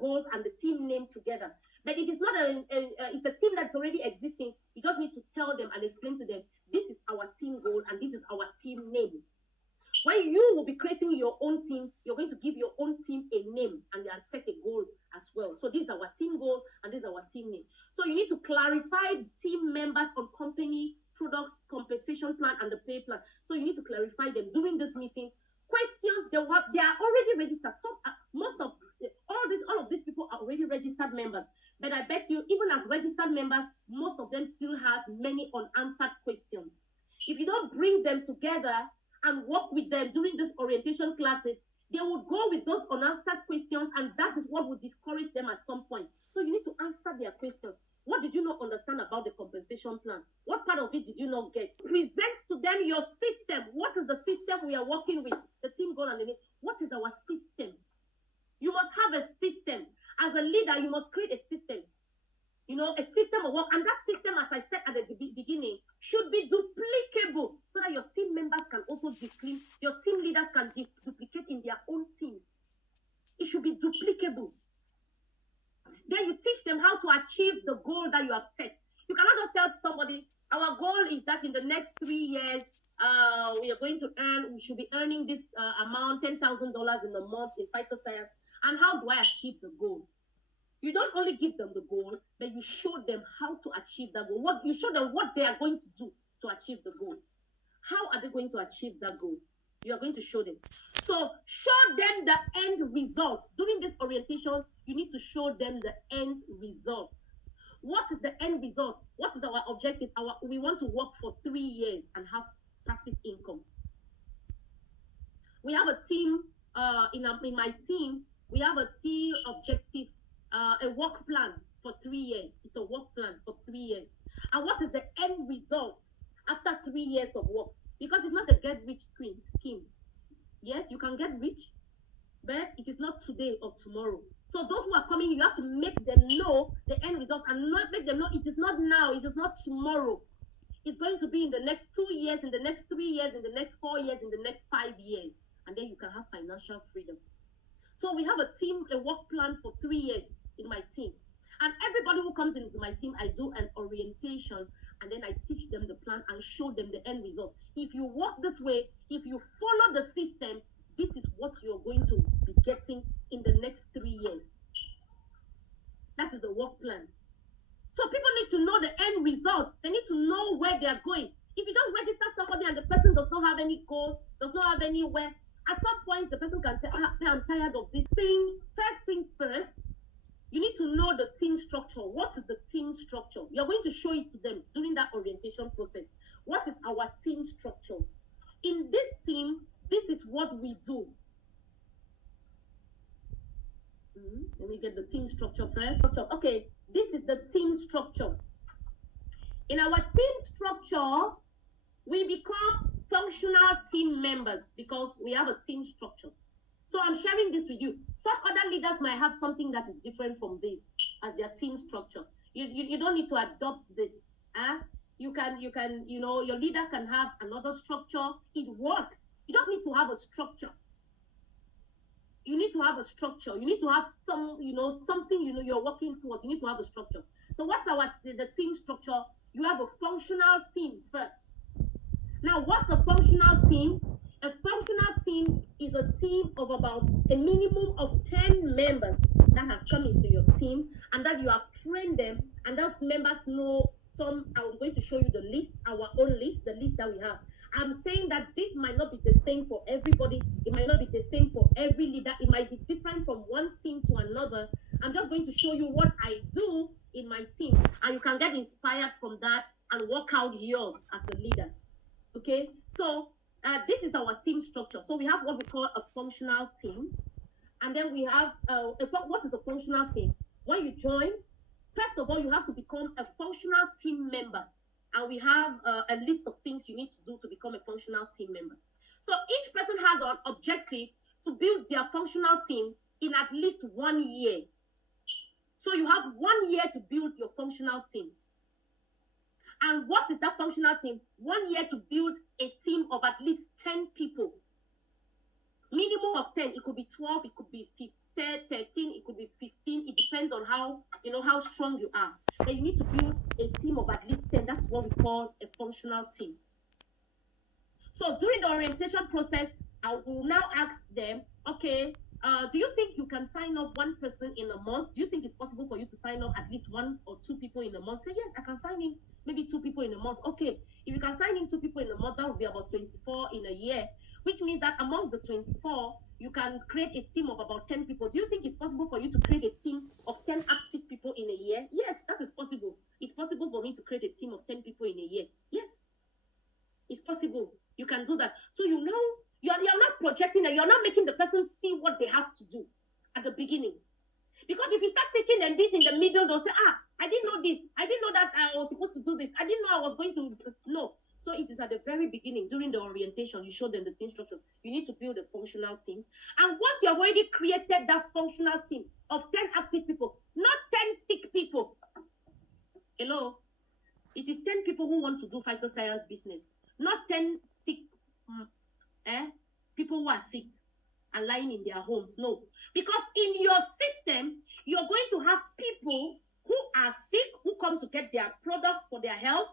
goals and the team name together. But if it's not it's a team that's already existing, you just need to tell them and explain to them, this is our team goal and this is our team name. When you will be creating your own team, you're going to give your own team a name and set a goal as well. So this is our team goal and this is our team name. So you need to clarify team members on company, products, compensation plan, and the pay plan. So you need to clarify them during this meeting. Questions, they are already registered. So all of these people are already registered members. But I bet you, even as registered members, most of them still has many unanswered questions. If you don't bring them together and work with them during these orientation classes, they would go with those unanswered questions, and that is what would discourage them at some point. So you need to answer their questions. What did you not understand about the compensation plan? What part of it did you not get? Present to them your system. What is the system we are working with? The team goal and the name. What is our system? You must have a system. As a leader, you must create a system. A system of work. And that system, as I said at the beginning, should be duplicable so that your team members can also your team leaders can duplicate in their own teams. It should be duplicable. Then you teach them how to achieve the goal that you have set. You cannot just tell somebody, our goal is that in the next 3 years, we should be earning this amount, $10,000 in a month in Phytoscience. And how do I achieve the goal? You don't only give them the goal, but you show them how to achieve that goal. You show them what they are going to do to achieve the goal. How are they going to achieve that goal? You are going to show them. So show them the end result. During this orientation, you need to show them the end result. What is the end result? What is our objective? We want to work for 3 years and have passive income. We have a team, in my team, we have a team objective, a work plan for 3 years. It's a work plan for 3 years. And what is the end result after 3 years of work? Because it's not a get-rich scheme. Yes, you can get rich, but it is not today or tomorrow. So those who are coming, you have to make them know the end results and not make them know it is not now, it is not tomorrow. It's going to be in the next 2 years, in the next 3 years, in the next 4 years, in the next 5 years. And then you can have financial freedom. So we have a work plan for 3 years in my team. And everybody who comes into my team, I do an orientation, and then I teach them the plan and show them the end result. If you work this way, if you follow the system, this is what you're going to be getting in the next 3 years. That is the work plan. So people need to know the end result. They need to know where they are going. If you just register somebody and the person does not have any goal, does not have anywhere, at some point the person can say, I'm tired of these things. First thing first, you need to know the team structure. What is the team structure? You're going to show it to them during that orientation process. What is our team structure? In this team, this is what we do. Let me get the team structure first. Okay, this is the team structure. In our team structure, we become functional team members because we have a team structure. So I'm sharing this with you. Some other leaders might have something that is different from this as their team structure. You don't need to adopt this. You can, your leader can have another structure. It works. You just need to have a structure. You need to have a structure. You need to have something you're working towards. You need to have a structure. So what's the team structure? You have a functional team first. Now, what's a functional team? A functional team is a team of about a minimum of 10 members that has come into your team and that you have trained them, and those members know some. I'm going to show you the list, our own list, the list that we have. I'm saying that this might not be the same for everybody. It might not be the same for every leader. It might be different from one team to another. I'm just going to show you what I do in my team, and you can get inspired from that and work out yours as a leader. Okay, so this is our team structure. So we have what we call a functional team, and then we have what is a functional team? When you join, first of all, you have to become a functional team member. And we have a list of things you need to do to become a functional team member. So each person has an objective to build their functional team in at least 1 year. So you have 1 year to build your functional team. And what is that functional team? 1 year to build a team of at least 10 people. Minimum of 10. It could be 12, it could be 13, it could be 15. It depends on how strong you are. But you need to build a team of at least 10. That's what we call a functional team. So during the orientation process, I will now ask them, okay, do you think you can sign up one person in a month? Do you think it's possible for you to sign up at least 1 or 2 people in a month? Say, yes, I can sign in maybe 2 people in a month. Okay, if you can sign in 2 people in a month, that would be about 24 in a year, which means that amongst the 24, you can create a team of about 10 people. Do you think it's possible for you to create a team of 10 active people in a year? Yes, that is possible. It's possible for me to create a team of 10 people in a year. Yes, it's possible. You can do that. So you know, you're not projecting that, you're not making the person see what they have to do at the beginning. Because if you start teaching them this in the middle, they'll say, I didn't know this. I didn't know that I was supposed to do this. I didn't know I was going to. No. So it is at the very beginning, during the orientation, you show them the team structure. You need to build a functional team. And once you have already created that functional team of 10 active people, not 10 sick people. Hello? It is 10 people who want to do phytoscience business, not 10 sick people who are sick and lying in their homes. No, because in your system, you're going to have people who are sick, who come to get their products for their health,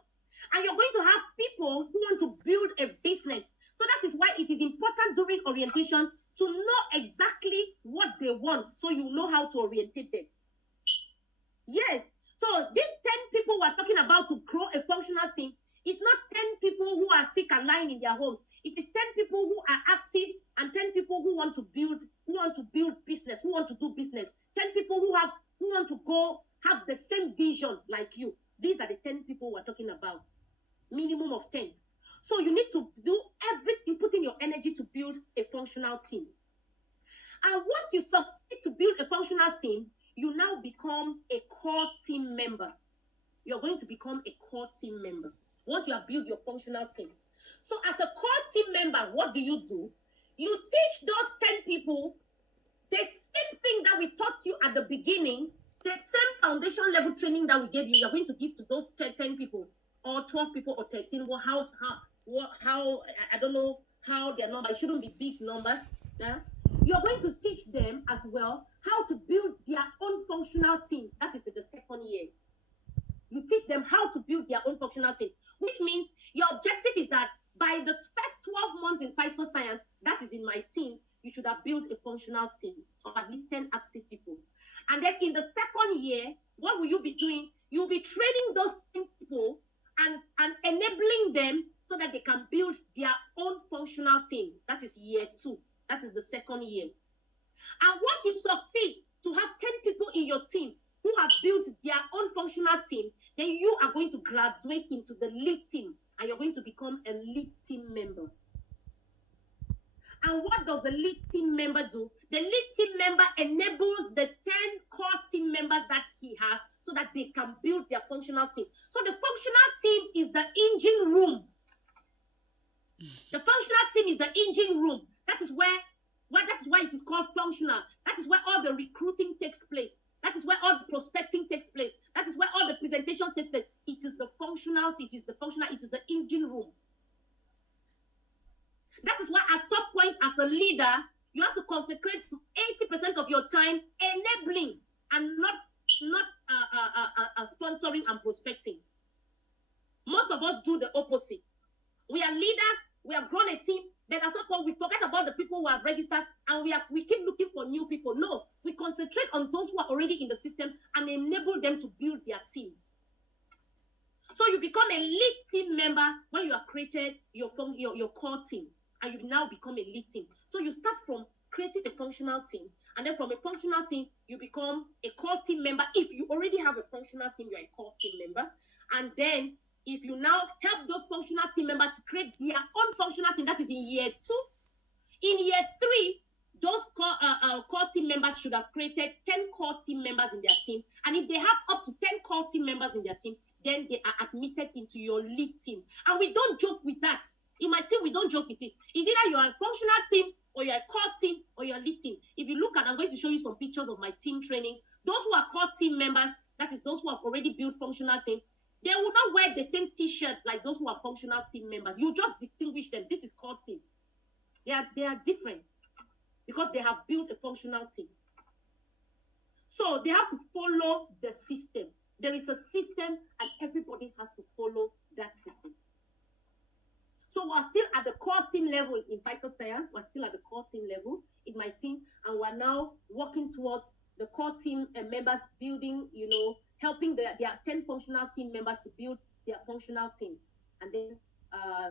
and you're going to have people who want to build a business. So that is why it is important during orientation to know exactly what they want, so you know how to orientate them. Yes, so these 10 people we're talking about to grow a functional team is not 10 people who are sick and lying in their homes. It is 10 people who are active and 10 people who want to build business, who want to do business. 10 people who want to go have the same vision like you. These are the 10 people we're talking about. Minimum of 10. So you need to do everything, put in your energy to build a functional team. And once you succeed to build a functional team, you now become a core team member. You're going to become a core team member once you have built your functional team. So as a core team member, what do? You teach those 10 people the same thing that we taught you at the beginning, the same foundation level training that we gave you, you're going to give to those 10 people or 12 people or 13. Well, how I don't know how their numbers, it shouldn't be big numbers. Yeah? You're going to teach them as well how to build their own functional teams. That is in the second year. You teach them how to build their own functional teams, which means your objective is that by the first 12 months in phytoscience, that is in my team, you should have built a functional team of at least 10 active people. And then in the second year, what will you be doing? You'll be training those 10 people and enabling them so that they can build their own functional teams. That is year 2. That is the second year. And once you succeed to have 10 people in your team who have built their own functional teams, then you are going to graduate into the lead team and you're going to become a lead team member. And what does the lead team member do? The lead team member enables the 10 core team members that he has so that they can build their functional team. So the functional team is the engine room. The functional team is the engine room. That is why it is called functional. That is where all the recruiting takes place. That is where all the prospecting takes place. That is where all the presentation takes place. It is the functional, it is the engine room. That is why at some point as a leader, you have to consecrate 80% of your time enabling and not sponsoring and prospecting. Most of us do the opposite. We are leaders, we have grown a team, then at some point we forget about the people who have registered and we keep looking for new people. No, we concentrate on those who are already in the system and enable them to build their teams. So you become a lead team member when you have created your core team, and you now become a lead team. So you start from creating a functional team, and then from a functional team, you become a core team member. If you already have a functional team, you're a core team member. And then if you now help those functional team members to create their own functional team, that is in year 2. In year 3, those core team members should have created 10 core team members in their team. And if they have up to 10 core team members in their team, then they are admitted into your lead team. And we don't joke with that. In my team, we don't joke with it. It's either you're a functional team, or you're a core team, or you're a lead team. If you look at, I'm going to show you some pictures of my team trainings. Those who are core team members, that is those who have already built functional teams, they will not wear the same t-shirt like those who are functional team members. You just distinguish them. This is core team. They are different because they have built a functional team. So they have to follow the system. There is a system and everybody has to follow that system. So we're still at the core team level in Phytoscience. We're still at the core team level in my team, and we're now working towards the core team members building, helping their 10 functional team members to build their functional teams. And then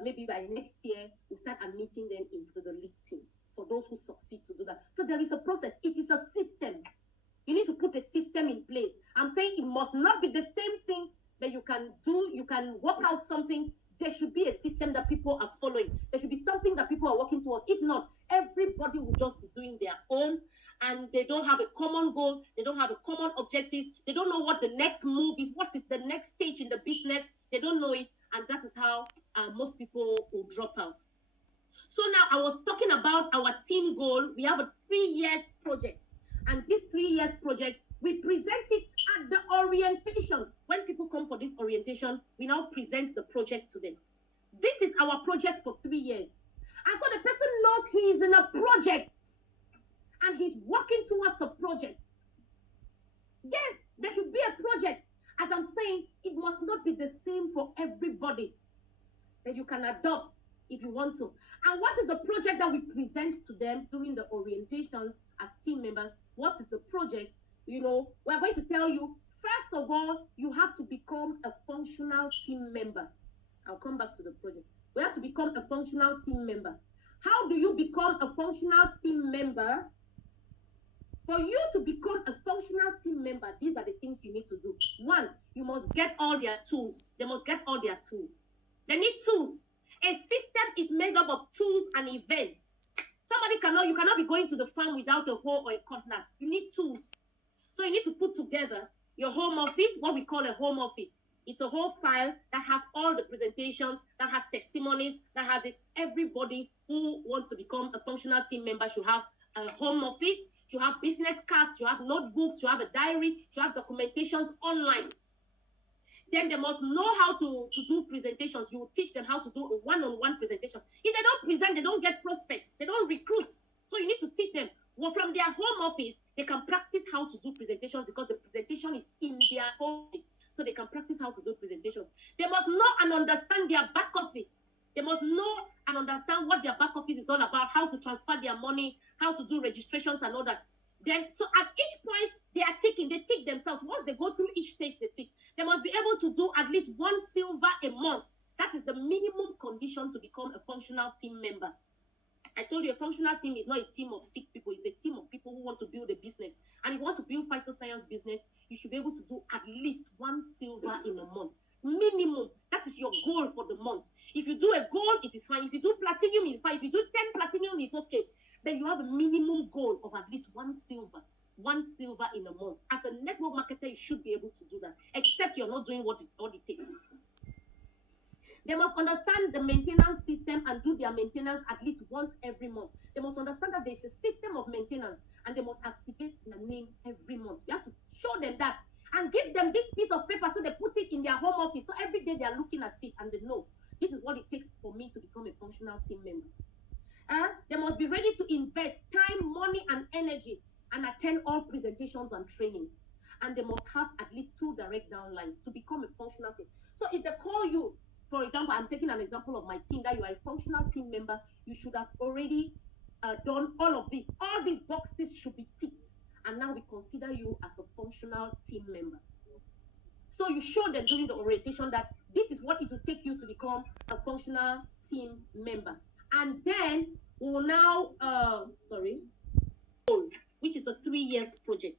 maybe by next year, we'll start admitting them into the lead team for those who succeed to do that. So there is a process. It is a system. You need to put a system in place. I'm saying it must not be the same thing that you can do. You can work out something. There should be a system that people are following. There should be something that people are working towards. If not, everybody will just be doing their own, and they don't have a common goal. They don't have a common objective. They don't know what the next move is. What is the next stage in the business? They don't know it, and that is how most people will drop out. So now I was talking about our team goal. We have a 3 years project, and this 3 years project, we present it at the orientation. When people come for this orientation, we now present the project to them. This is our project for 3 years. And so the person knows he is in a project and he's working towards a project. Yes, there should be a project. As I'm saying, it must not be the same for everybody that you can adopt if you want to. And what is the project that we present to them during the orientations as team members? What is the project? We're going to tell you, first of all, you have to become a functional team member. I'll come back to the project. We have to become a functional team member. How do you become a functional team member? For you to become a functional team member, these are the things you need to do. 1, you must get all their tools. They must get all their tools. They need tools. A system is made up of tools and events. You cannot be going to the farm without a hoe or a cutlass. You need tools. So you need to put together your home office, what we call a home office. It's a whole file that has all the presentations, that has testimonies, that has this. Everybody who wants to become a functional team member should have a home office, should have business cards, should have notebooks, should have a diary, should have documentations online. Then they must know how to do presentations. You will teach them how to do a one-on-one presentation. If they don't present, they don't get prospects. They don't recruit. So you need to teach them. Well, from their home office, they can practice how to do presentations because the presentation is in their home office. So they can practice how to do presentations. They must know and understand their back office. They must know and understand what their back office is all about, how to transfer their money, how to do registrations and all that. Then, so at each point, they are ticking, they tick themselves. Once they go through each stage, they tick. They must be able to do at least 1 silver a month. That is the minimum condition to become a functional team member. I told you a functional team is not a team of sick people. It's a team of people who want to build a business. And if you want to build Phytoscience business, you should be able to do at least 1 silver in a month. Minimum. That is your goal for the month. If you do a gold, it is fine. If you do platinum, it's fine. If you do 10 platinum, it's okay. Then you have a minimum goal of at least 1 silver. 1 silver in a month. As a network marketer, you should be able to do that. Except you're not doing what it takes. They must understand the maintenance system and do their maintenance at least once every month. They must understand that there's a system of maintenance and they must activate their names every month. You have to show them that and give them this piece of paper so they put it in their home office. So every day they are looking at it and they know this is what it takes for me to become a functional team member. They must be ready to invest time, money, and energy and attend all presentations and trainings. And they must have at least 2 direct downlines to become a functional team. So if they call you, for example, I'm taking an example of my team, that you are a functional team member, you should have already done all of this. All these boxes should be ticked. And now we consider you as a functional team member. So you show them during the orientation that this is what it will take you to become a functional team member. And then we will now, which is a 3 years project.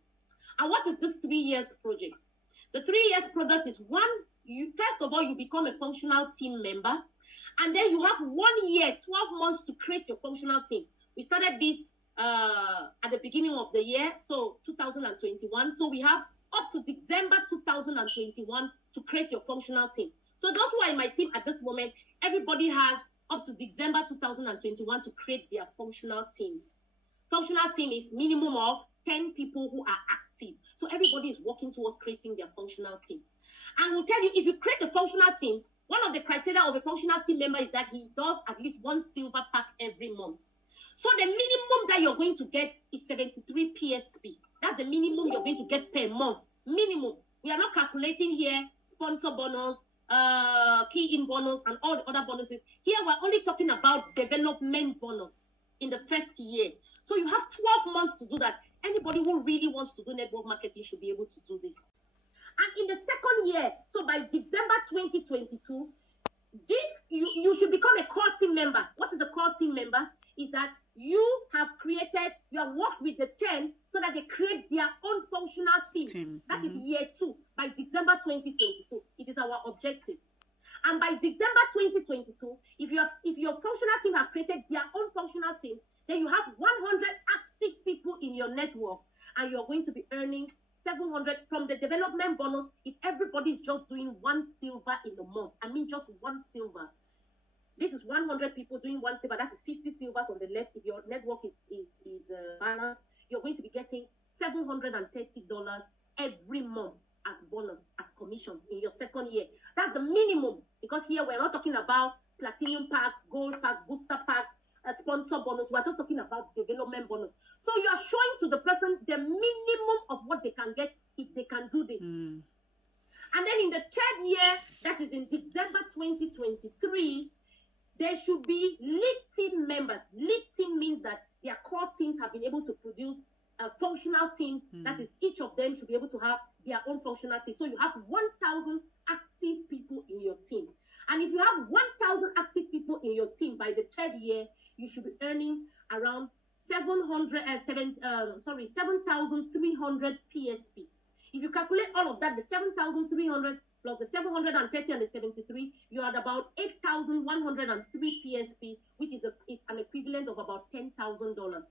And what is this 3 years project? The 3 years project is first of all, you become a functional team member, and then you have 1 year, 12 months to create your functional team. We started this at the beginning of the year, so 2021. So we have up to December 2021 to create your functional team. So those who are in my team at this moment, everybody has up to December 2021 to create their functional teams. Functional team is minimum of 10 people who are active. So everybody is working towards creating their functional team. And we'll tell you, if you create a functional team, one of the criteria of a functional team member is that he does at least 1 silver pack every month. So the minimum that you're going to get is 73 PSP. That's the minimum you're going to get per month. Minimum. We are not calculating here sponsor bonus, key-in bonus and all the other bonuses. Here we're only talking about development bonus in the first year. So you have 12 months to do that. Anybody who really wants to do network marketing should be able to do this. And in the second year, so by December 2022, you should become a core team member. What is a core team member? Is that you have worked with the 10 so that they create their own functional team. That is year 2 by December 2022. It is our objective. And by December 2022, if your functional team have created their own functional teams, then you have 100 active people in your network, and you're going to be earning 700 from the development bonus. If everybody is just doing 1 silver in a month, I mean just 1 silver. This is 100 people doing 1 silver. That is 50 silvers on the left. If your network is balanced, you're going to be getting $730 every month as bonus, as commissions in your second year. That's the minimum, because here we're not talking about platinum packs, gold packs, booster packs, a sponsor bonus. We're just talking about development bonus. So you are showing to the person the minimum of what they can get if they can do this. And then in the third year, that is in December 2023, there should be lead team members. Lead team means that their core teams have been able to produce functional teams. That is, each of them should be able to have their own functional team. So you have 1,000 active people in your team. And if you have 1,000 active people in your team by the third year, you should be earning around 7,300 PSP. If you calculate all of that, the 7,300 plus the 730 and the 73, you are at about 8,103 PSP, which is an equivalent of about $10,000.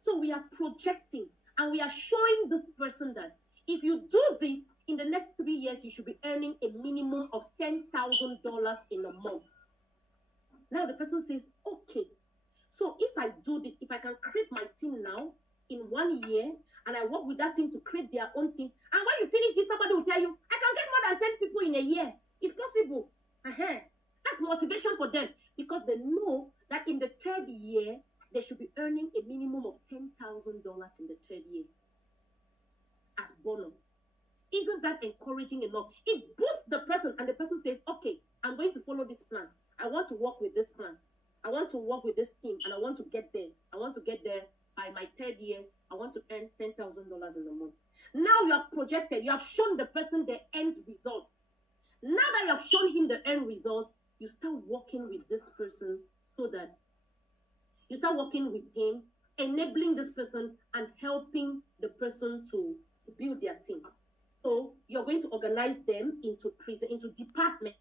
So we are projecting and we are showing this person that if you do this in the next 3 years, you should be earning a minimum of $10,000 in a month. Now the person says, okay, so if I do this, if I can create my team now in 1 year, and I work with that team to create their own team, and when you finish this, somebody will tell you, I can get more than 10 people in a year. It's possible. That's motivation for them, because they know that in the third year, they should be earning a minimum of $10,000 in the third year as bonus. Isn't that encouraging enough? It boosts the person, and the person says, okay, I'm going to follow this plan. I want to work with this plan. I want to work with this team, and I want to get there. I want to get there by my third year. I want to earn $10,000 in a month. Now you have projected, you have shown the person the end result. Now that you have shown him the end result, you start working with this person so that you start working with him, enabling this person and helping the person to build their team. So you're going to organize them into departments.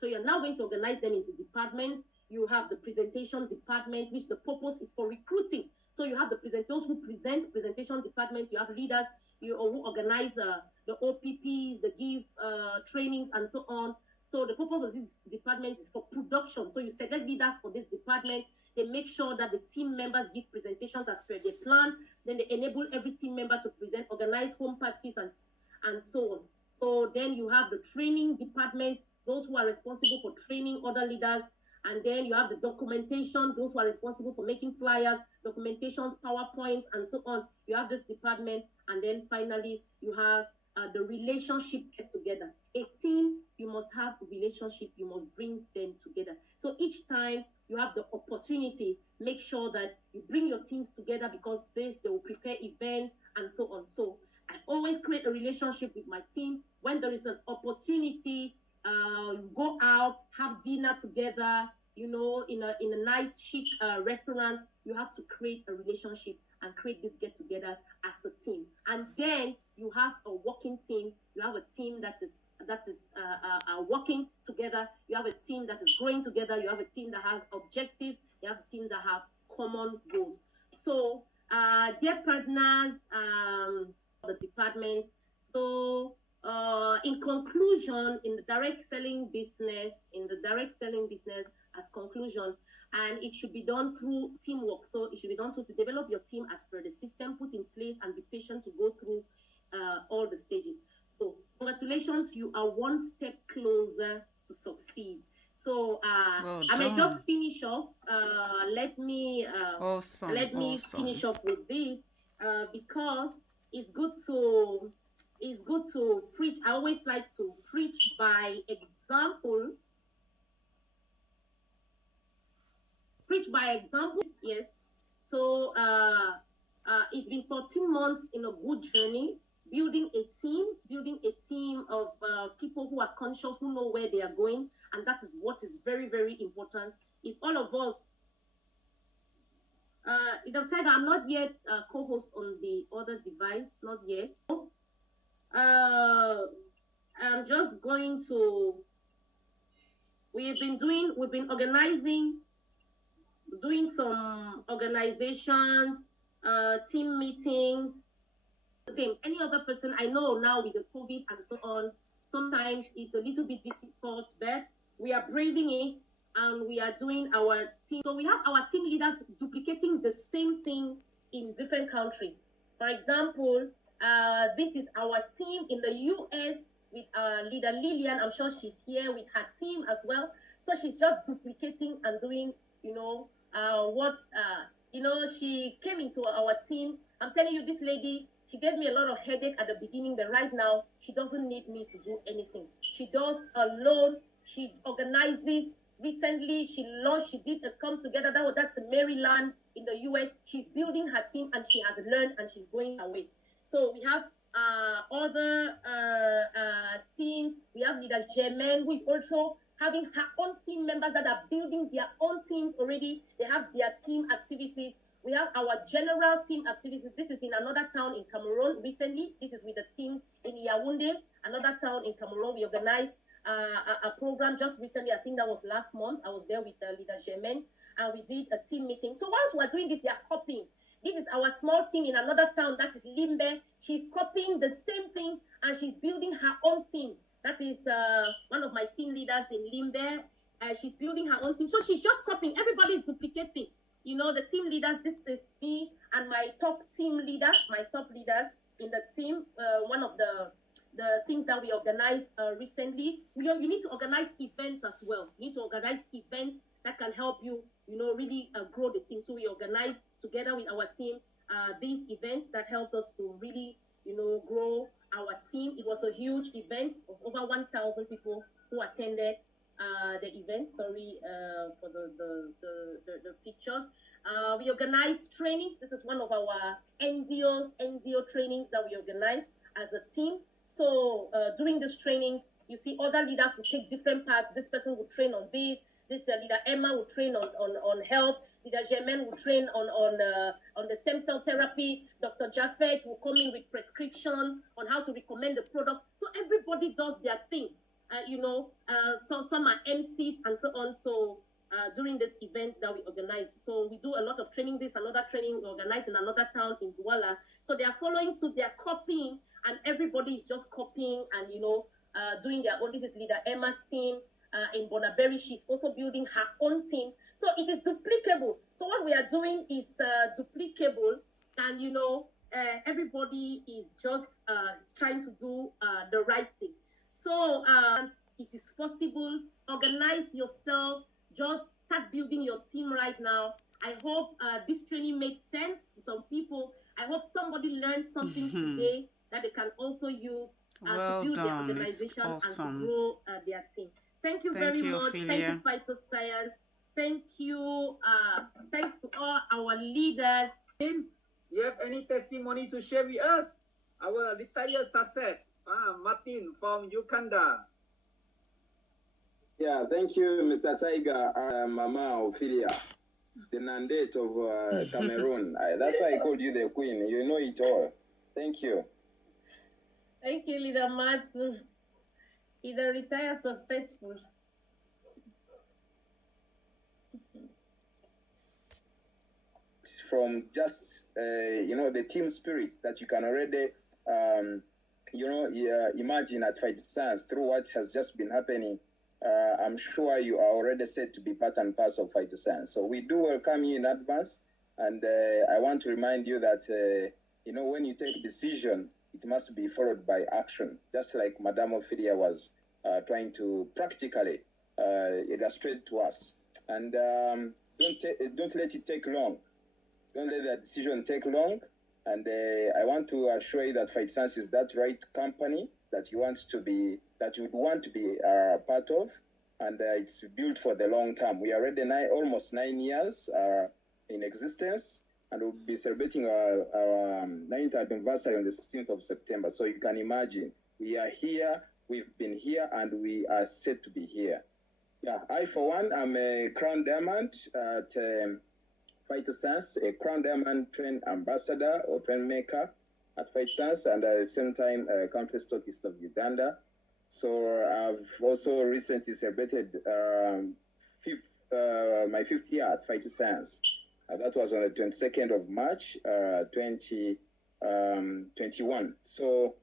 So you're now going to organize them into departments. You have the presentation department, which the purpose is for recruiting. So you have those who present, presentation department. You have leaders who organize the OPPs, the give trainings, and so on. So the purpose of this department is for production. So you select leaders for this department. They make sure that the team members give presentations as per their plan. Then they enable every team member to present, organize home parties, and so on. So then you have the training department, those who are responsible for training other leaders. And then you have the documentation, those who are responsible for making flyers, documentations, PowerPoints, and so on. You have this department. And then finally, you have the relationship get together. A team, you must have a relationship. You must bring them together. So each time you have the opportunity, make sure that you bring your teams together, because they will prepare events and so on. So I always create a relationship with my team. When there is an opportunity, go out, have dinner together, in a nice chic restaurant. You have to create a relationship and create this get-together as a team. And then you have a working team. You have a team that is working together. You have a team that is growing together. You have a team that has objectives. You have a team that have common goals. So, dear partners, the departments. So, in conclusion, in the direct selling business, as conclusion, and it should be done through teamwork. So it should be done to develop your team as per the system put in place, and be patient to go through all the stages. So congratulations, you are one step closer to succeed. So I may just finish off. Let me finish off with this because it's good to preach. I always like to preach by example. example. Preach by example, yes. So it's been 14 months in a good journey, building a team of people who are conscious, who know where they are going, and that is what is very, very important. If all of us, Dr. Tiger, I'm not yet co-host on the other device, not yet. I'm just going to. We've been organizing, doing some organizations, team meetings. Same, any other person I know now with the COVID and so on, sometimes it's a little bit difficult, but we are braving it and we are doing our team. So we have our team leaders duplicating the same thing in different countries. For example, this is our team in the US with leader Lillian. I'm sure she's here with her team as well. So she's just duplicating and doing, she came into our team. I'm telling you, this lady, she gave me a lot of headache at the beginning, but right now, she doesn't need me to do anything. She does alone. She organizes. Recently, she did a come together. That's Maryland in the US. She's building her team and she has learned and she's going away. So we have other teams. We have leader Germaine, who is also having her own team members that are building their own teams already. They have their team activities. We have our general team activities. This is in another town in Cameroon recently. This is with the team in Yaoundé, another town in Cameroon. We organized a program just recently. I think that was last month. I was there with leader Germaine, and we did a team meeting. So once we're doing this, they are copying. This is our small team in another town, that is Limbe. She's copying the same thing, and she's building her own team. That is one of my team leaders in Limbe. She's building her own team. So she's just copying. Everybody is duplicating. The team leaders, this is me and my top team leaders, in the team. One of the things that we organized recently, you need to organize events as well. You need to organize events that can help you, really grow the team. So we organized together with our team these events that helped us to really, grow our team. It was a huge event of over 1,000 people who attended the event. Sorry for the pictures. We organized trainings. This is one of our NDO trainings that we organized as a team. So during these trainings, you see other leaders will take different parts. This person will train on this. This leader Emma will train on health. Leader Germaine will train on the stem cell therapy. Dr. Jaffet will come in with prescriptions on how to recommend the products. So everybody does their thing. So some are MCs and so on. So during this event that we organize, so we do a lot of training. This another training we organize in another town in Douala. So they are following suit, they are copying, and everybody is just copying and doing their own. This is leader Emma's team in Bonaberry. She's also building her own team. So it is duplicable. So what we are doing is duplicable, and everybody is just trying to do the right thing. So it is possible. Organize yourself. Just start building your team right now. I hope this training makes sense to some people. I hope somebody learned something today that they can also use to build their organization and to grow their team. Thank you very much. Ophelia. Thank you, Phytoscience. Thank you. Thanks to all our leaders. You have any testimony to share with us? Our retired success, Martin from Uganda. Yeah, thank you, Mr. Tiger, Mama Ophelia, the Nandate of Cameroon. That's why I called you the queen. You know it all. Thank you. Thank you, Leader Martin. He's a retired successful. From just, the team spirit that you can already, imagine at Phytoscience through what has just been happening. I'm sure you are already set to be part and parcel of Phytoscience. So we do welcome you in advance. And I want to remind you that, when you take a decision, it must be followed by action. Just like Madame Ophelia was trying to practically illustrate to us. And don't let it take long. Don't let that decision take long. And I want to assure you that Phytoscience is that right company that you want to be, that you'd want to be part of, and it's built for the long term. We are already almost 9 years in existence, and we'll be celebrating our 9th anniversary on the 16th of September. So you can imagine, we are here, we've been here, and we are set to be here. Yeah, I, for one, I'm a Crown Diamond at Phytoscience, a Crown Diamond trend ambassador or trend maker at Phytoscience, and at the same time, country stockist of Uganda. So I've also recently celebrated my 5th year at Phytoscience. That was on the 22nd of March, 2021. So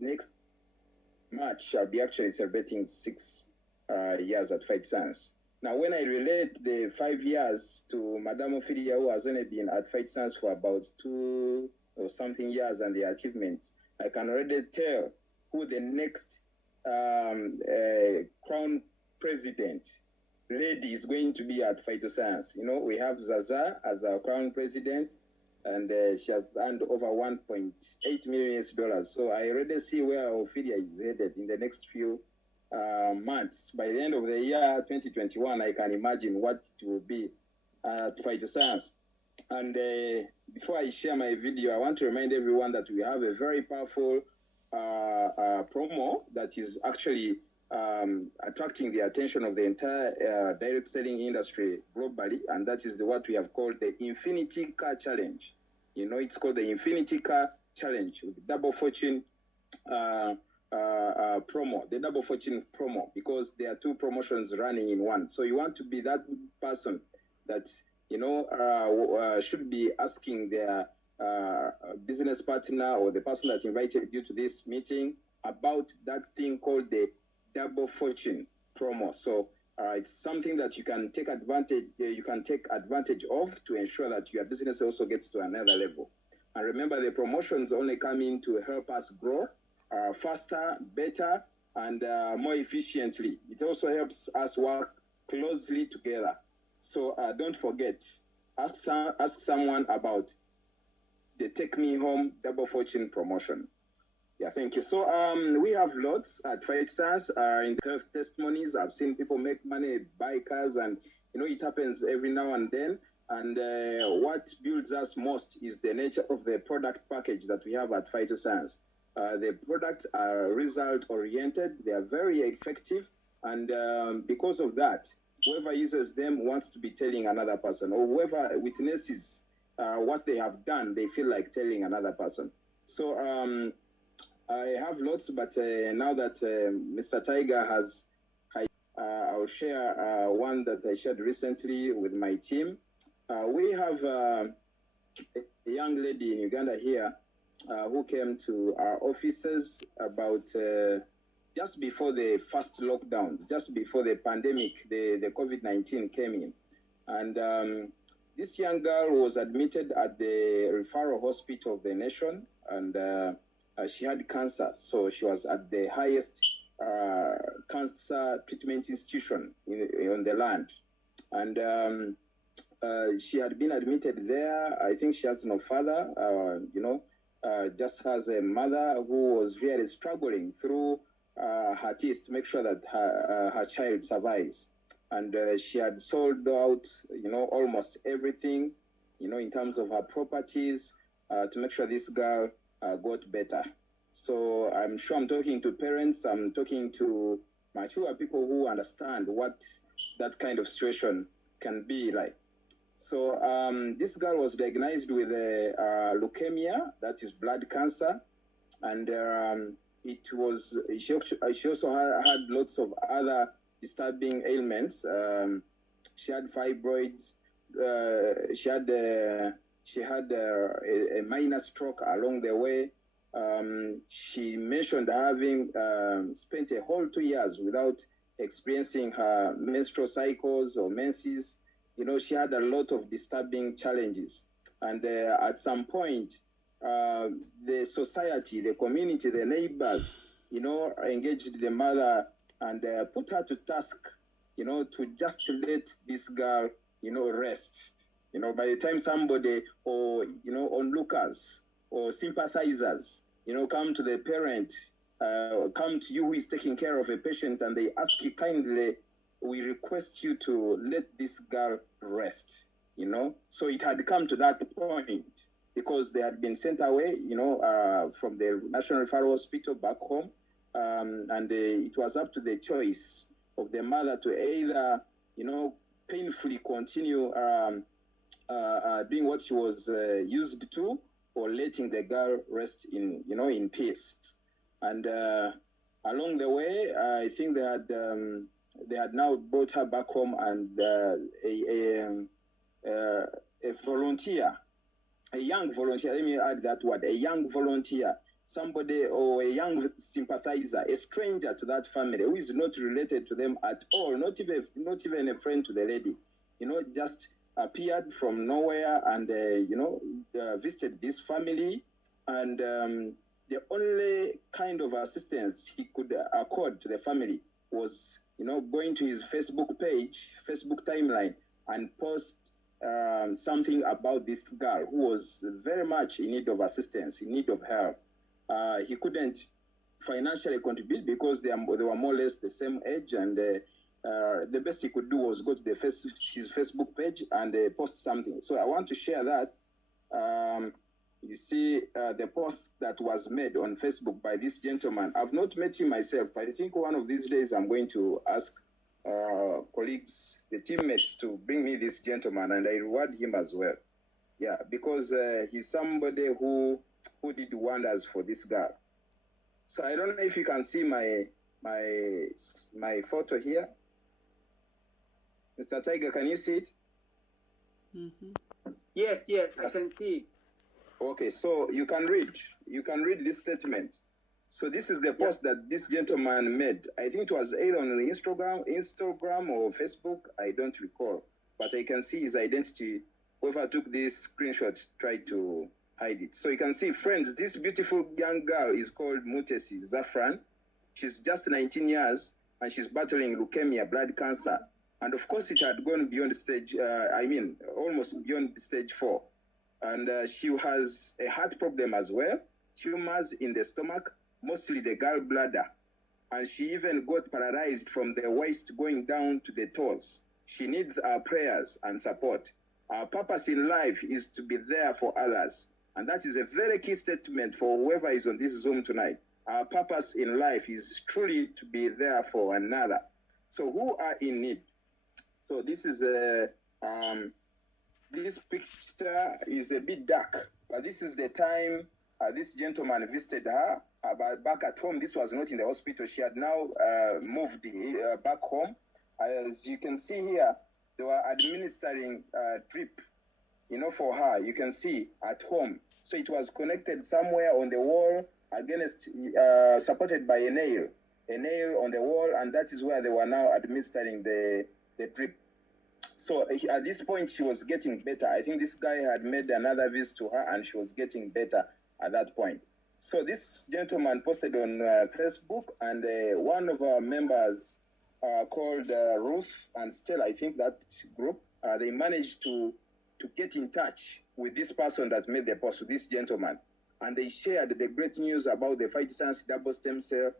next March, I'll be actually celebrating 6 years at Phytoscience. Now, when I relate the 5 years to Madame Ophelia, who has only been at Phytoscience for about 2 or something years and the achievements, I can already tell who the next Crown President lady is going to be at Phytoscience. You know, we have Zaza as our Crown President, and she has earned over $1.8 million. So I already see where Ophelia is headed in the next few months. By the end of the year 2021, I can imagine what it will be at Phytoscience. And before I share my video, I want to remind everyone that we have a very powerful promo that is actually attracting the attention of the entire direct selling industry globally, and that is what we have called the Infinity Car Challenge. You know, it's called the Infinity Car Challenge with Double Fortune promo, the Double Fortune promo, because there are 2 promotions running in one. So you want to be that person that, you know, should be asking their business partner or the person that invited you to this meeting about that thing called the Double Fortune promo. So it's something that you can take advantage of to ensure that your business also gets to another level. And remember, the promotions only come in to help us grow faster, better, and more efficiently. It also helps us work closely together. So don't forget, ask someone about the Take Me Home Double Fortune promotion. Yeah, thank you. So we have lots at Phytoscience in the testimonies. I've seen people make money, buy cars, and you know, it happens every now and then. And what builds us most is the nature of the product package that we have at Phytoscience. The products are result-oriented. They are very effective. And because of that, whoever uses them wants to be telling another person, or whoever witnesses what they have done, they feel like telling another person. So I have lots, but now that Mr. Tiger has, I'll share one that I shared recently with my team. We have a young lady in Uganda here who came to our offices about just before the first lockdown, just before the pandemic, the COVID-19 came in. And this young girl was admitted at the referral hospital of the nation, and she had cancer. So she was at the highest cancer treatment institution on the land. And she had been admitted there. I think she has no father, just has a mother who was really struggling through her teeth to make sure that her child survives. And she had sold out, almost everything, in terms of her properties to make sure this girl got better. So I'm sure I'm talking to parents, I'm talking to mature people who understand what that kind of situation can be like. So this girl was diagnosed with leukemia, that is blood cancer, and she also had lots of other disturbing ailments. She had fibroids. She had a minor stroke along the way. She mentioned having spent a whole 2 years without experiencing her menstrual cycles or menses. She had a lot of disturbing challenges. And at some point, the society, the community, the neighbors, engaged the mother and put her to task, to just let this girl, rest. By the time somebody or, onlookers or sympathizers, come to the parent come to you who is taking care of a patient and they ask you kindly, we request you to let this girl rest, you know. So it had come to that point because they had been sent away, you know, from the National Referral Hospital back home. And it was up to the choice of the mother to either, you know, painfully continue doing what she was used to, or letting the girl rest in, you know, in peace. And along the way, I think they had now brought her back home, and a volunteer, a young volunteer, let me add that word, a young volunteer, somebody or a young sympathizer, a stranger to that family who is not related to them at all, not even a friend to the lady, you know, just appeared from nowhere and, you know, visited this family. And the only kind of assistance he could accord to the family was, you know, going to his Facebook page, Facebook timeline, and post something about this girl who was very much in need of assistance, in need of help. He couldn't financially contribute because they were more or less the same age, and the best he could do was go to his Facebook page and post something. So I want to share that. You see the post that was made on Facebook by this gentleman. I've not met him myself, but I think one of these days I'm going to ask colleagues, the teammates, to bring me this gentleman, and I reward him as well. Yeah, because he's somebody who did wonders for this girl. So I don't know if you can see my photo here. Mr. Tiger, can you see it? Mm-hmm. Yes, I can see. Okay, so you can read this statement. So this is the post that this gentleman made. I think it was either on Instagram or Facebook. I don't recall, but I can see his identity. Whoever took this screenshot tried to hide it. So you can see, friends, this beautiful young girl is called Mutesi Zafran. She's just 19 years and she's battling leukemia, blood cancer. And of course, it had gone beyond stage, almost beyond stage 4. And she has a heart problem as well, tumors in the stomach, mostly the gallbladder. And she even got paralyzed from the waist going down to the toes. She needs our prayers and support. Our purpose in life is to be there for others. And that is a very key statement for whoever is on this Zoom tonight. Our purpose in life is truly to be there for another. So who are in need? So this is this picture is a bit dark, but this is the time this gentleman visited her. But back at home, this was not in the hospital. She had now moved back home. As you can see here, they were administering drip, you know, for her. You can see at home. So it was connected somewhere on the wall against, supported by a nail on the wall, and that is where they were now administering the drip. So at this point, she was getting better. I think this guy had made another visit to her, and she was getting better at that point. So this gentleman posted on Facebook, and one of our members called Ruth and Stella, I think that group, they managed to get in touch with this person that made the post, with this gentleman. And they shared the great news about the Phytoscience double stem cell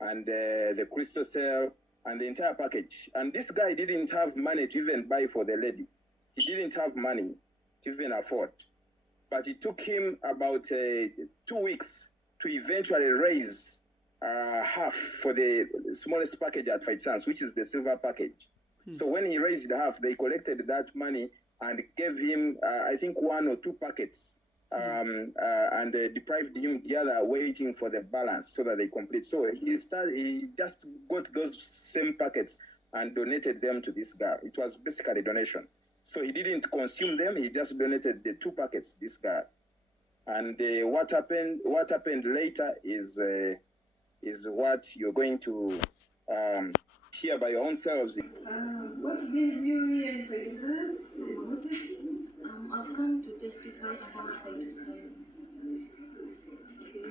and the crystal cell and the entire package. And this guy didn't have money to even buy for the lady. He didn't have money to even afford. But it took him about 2 weeks to eventually raise half for the smallest package at Phytoscience, which is the silver package. So when he raised half, they collected that money and gave him, I think, 1 or 2 packets, and deprived him the other, waiting for the balance so that they complete. So he just got those same packets and donated them to this guy. It was basically a donation. So he didn't consume them. He just donated the 2 packets, this guy. And what happened later is what you're going to hear by your own selves. What brings you here in Phytoscience? What is it? I've come to testify about Phytoscience. Okay.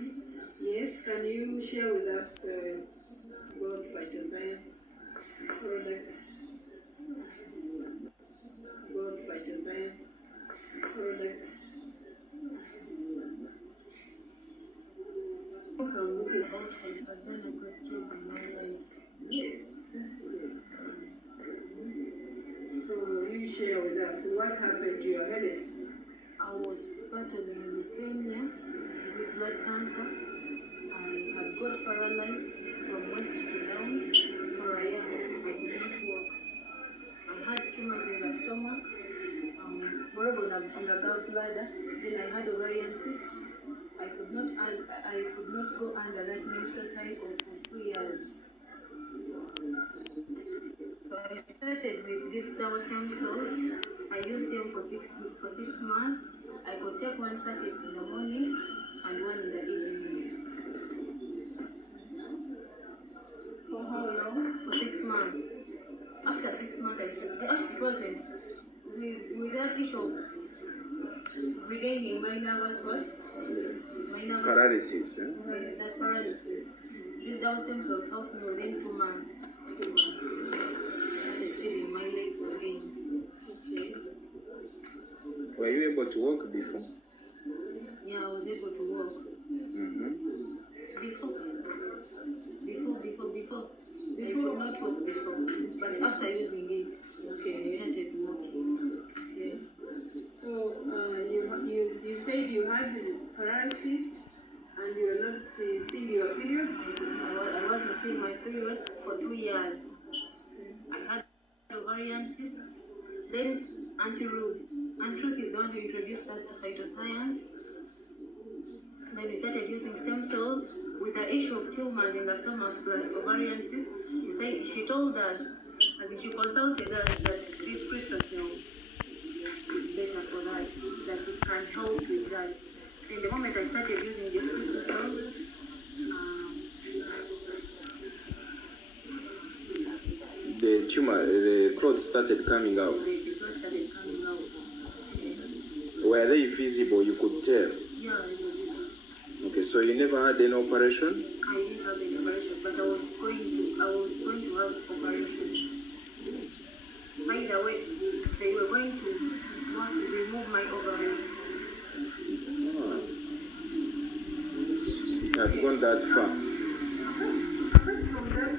Yes, can you share with us about Phytoscience products? About Phytoscience products? How can we about Phytoscience? That's good. So you share with us what happened to your headache? I was battling leukemia with blood cancer. I had got paralyzed from waist to down for a year. I could not walk. I had tumors in the stomach, horrible on the gallbladder. Then I had ovarian cysts. I could not go under that menstrual cycle for 2 years. So I started with these stem cells. I used them for six months. I could take one circuit in the morning and one in the evening. For how long? For 6 months. After 6 months, I started. It wasn't with that issue of regaining my nervous what? My nervous Paralysis. Yes, that's paralysis. These Down stem cells helped me within 2 months. I started feeling my legs again. Okay. Were you able to walk before? Yeah, I was able to walk. Before. I could not walk before. But after using it, I started walking. Okay. So you said you had paralysis and you were not seeing your periods? I wasn't seeing my periods for 2 years. I had ovarian cysts. Then Antiruk is the one who introduced us to Phytoscience. Then we started using stem cells with the issue of tumors in the stomach plus ovarian cysts. She told us, as in she consulted us, that this crystal cell is better for that it can help with that. Then the moment I started using these crystal cells, The tumor, the clots started coming out. the blood started coming out. Were they visible? You could tell. Yeah, I did. Okay, so you never had any operation? I didn't have any operation, but I was going to have operations. By the way, they were going to remove my ovaries. It had gone that far. Apart from that,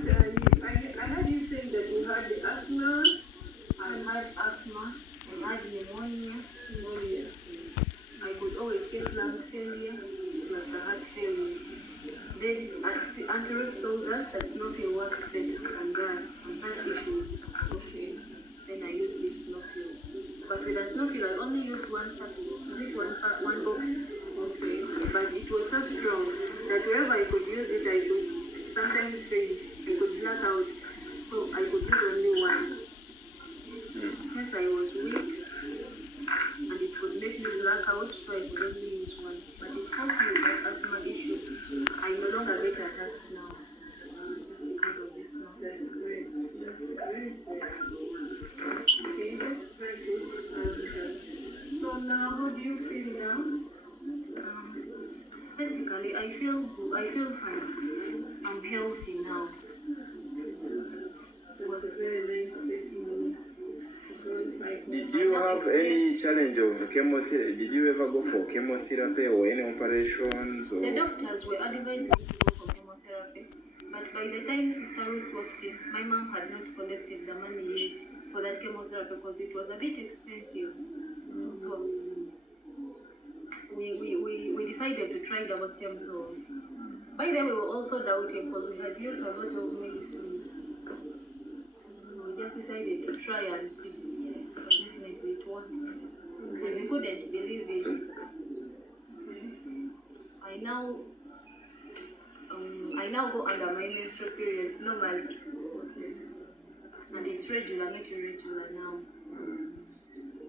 I heard you saying that you had asthma. I had asthma. I had pneumonia. I could always get lung failure plus the heart failure. Then Antiruk told us that Snowfield works better on that, on such issues. Okay. Then I used this Snowfield. But with the Snowfield, I only used one one box. Okay. But it was so strong that wherever I could use it, I could sometimes faint. I could black out. So I could use only one. Since I was weak, and it would make me black out, so I could only use one. But it helped me with that asthma issue. I no longer get attacks now. Just because of this now. That's great. That's very good. Okay, that's very good. So now, how do you feel now? Basically, I feel fine. I'm healthy now. It was a very nice testimony. Did you have any challenge of chemotherapy? Did you ever go for chemotherapy or any operations? Or? The doctors were advising me to go for chemotherapy, but by the time Sister Ruth walked in, my mom had not collected the money yet for that chemotherapy because it was a bit expensive. So we decided to try double stem cells. By then we were also doubting because we had used a lot of medicine. So we just decided to try and see. Yes, definitely it worked. And we couldn't believe it. I now go under my menstrual periods normally. And it's regular, not irregular now.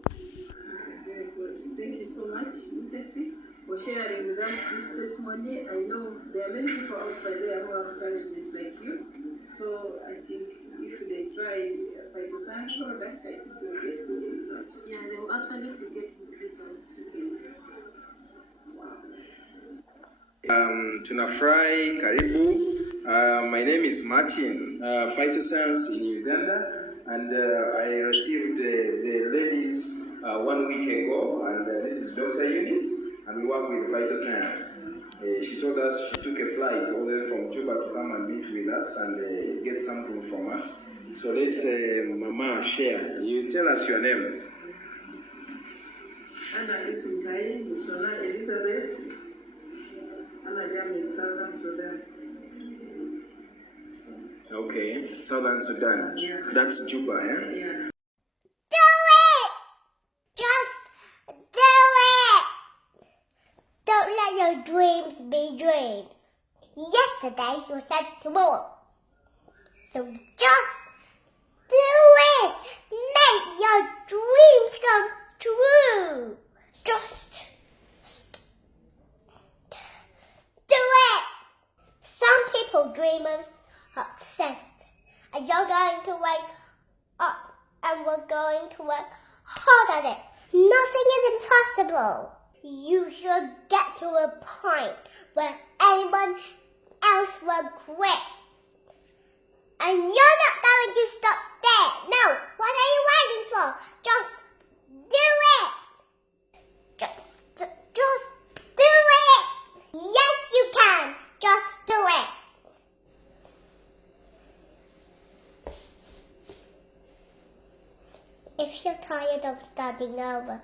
That's very good. Thank you so much, Mutesi, for sharing with us this testimony. I know there are many people outside there who have challenges like you. So I think if they try Phytoscience product, I think they will get good results. Yeah, they will absolutely get good results. Tunafurahi, karibu. My name is Martin, Phytoscience in Uganda, and I received the ladies 1 week ago, and this is Dr. Eunice, and we work with Phytoscience. She told us she took a flight all the way from Juba to come and meet with us and get something from us. So let Mama share. You tell us your names. Anna Isinkai, Sona Elizabeth, Anna Jamin, Southern Sudan. Okay, Southern Sudan. Yeah. That's Juba, eh? Yeah. Do it! Just do it! Don't let your dreams be dreams. Yesterday you said tomorrow. So just do it! Make your dreams come true. Just do it! Some people dreamers are obsessed. And you're going to wake up and we're going to work hard at it. Nothing is impossible. You should get to a point where anyone else will quit. And you're not going to stop there. No, what are you waiting for? Just do it. Just do it. Yes, you can. Just do it. If you're tired of starting over,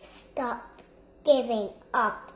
stop giving up.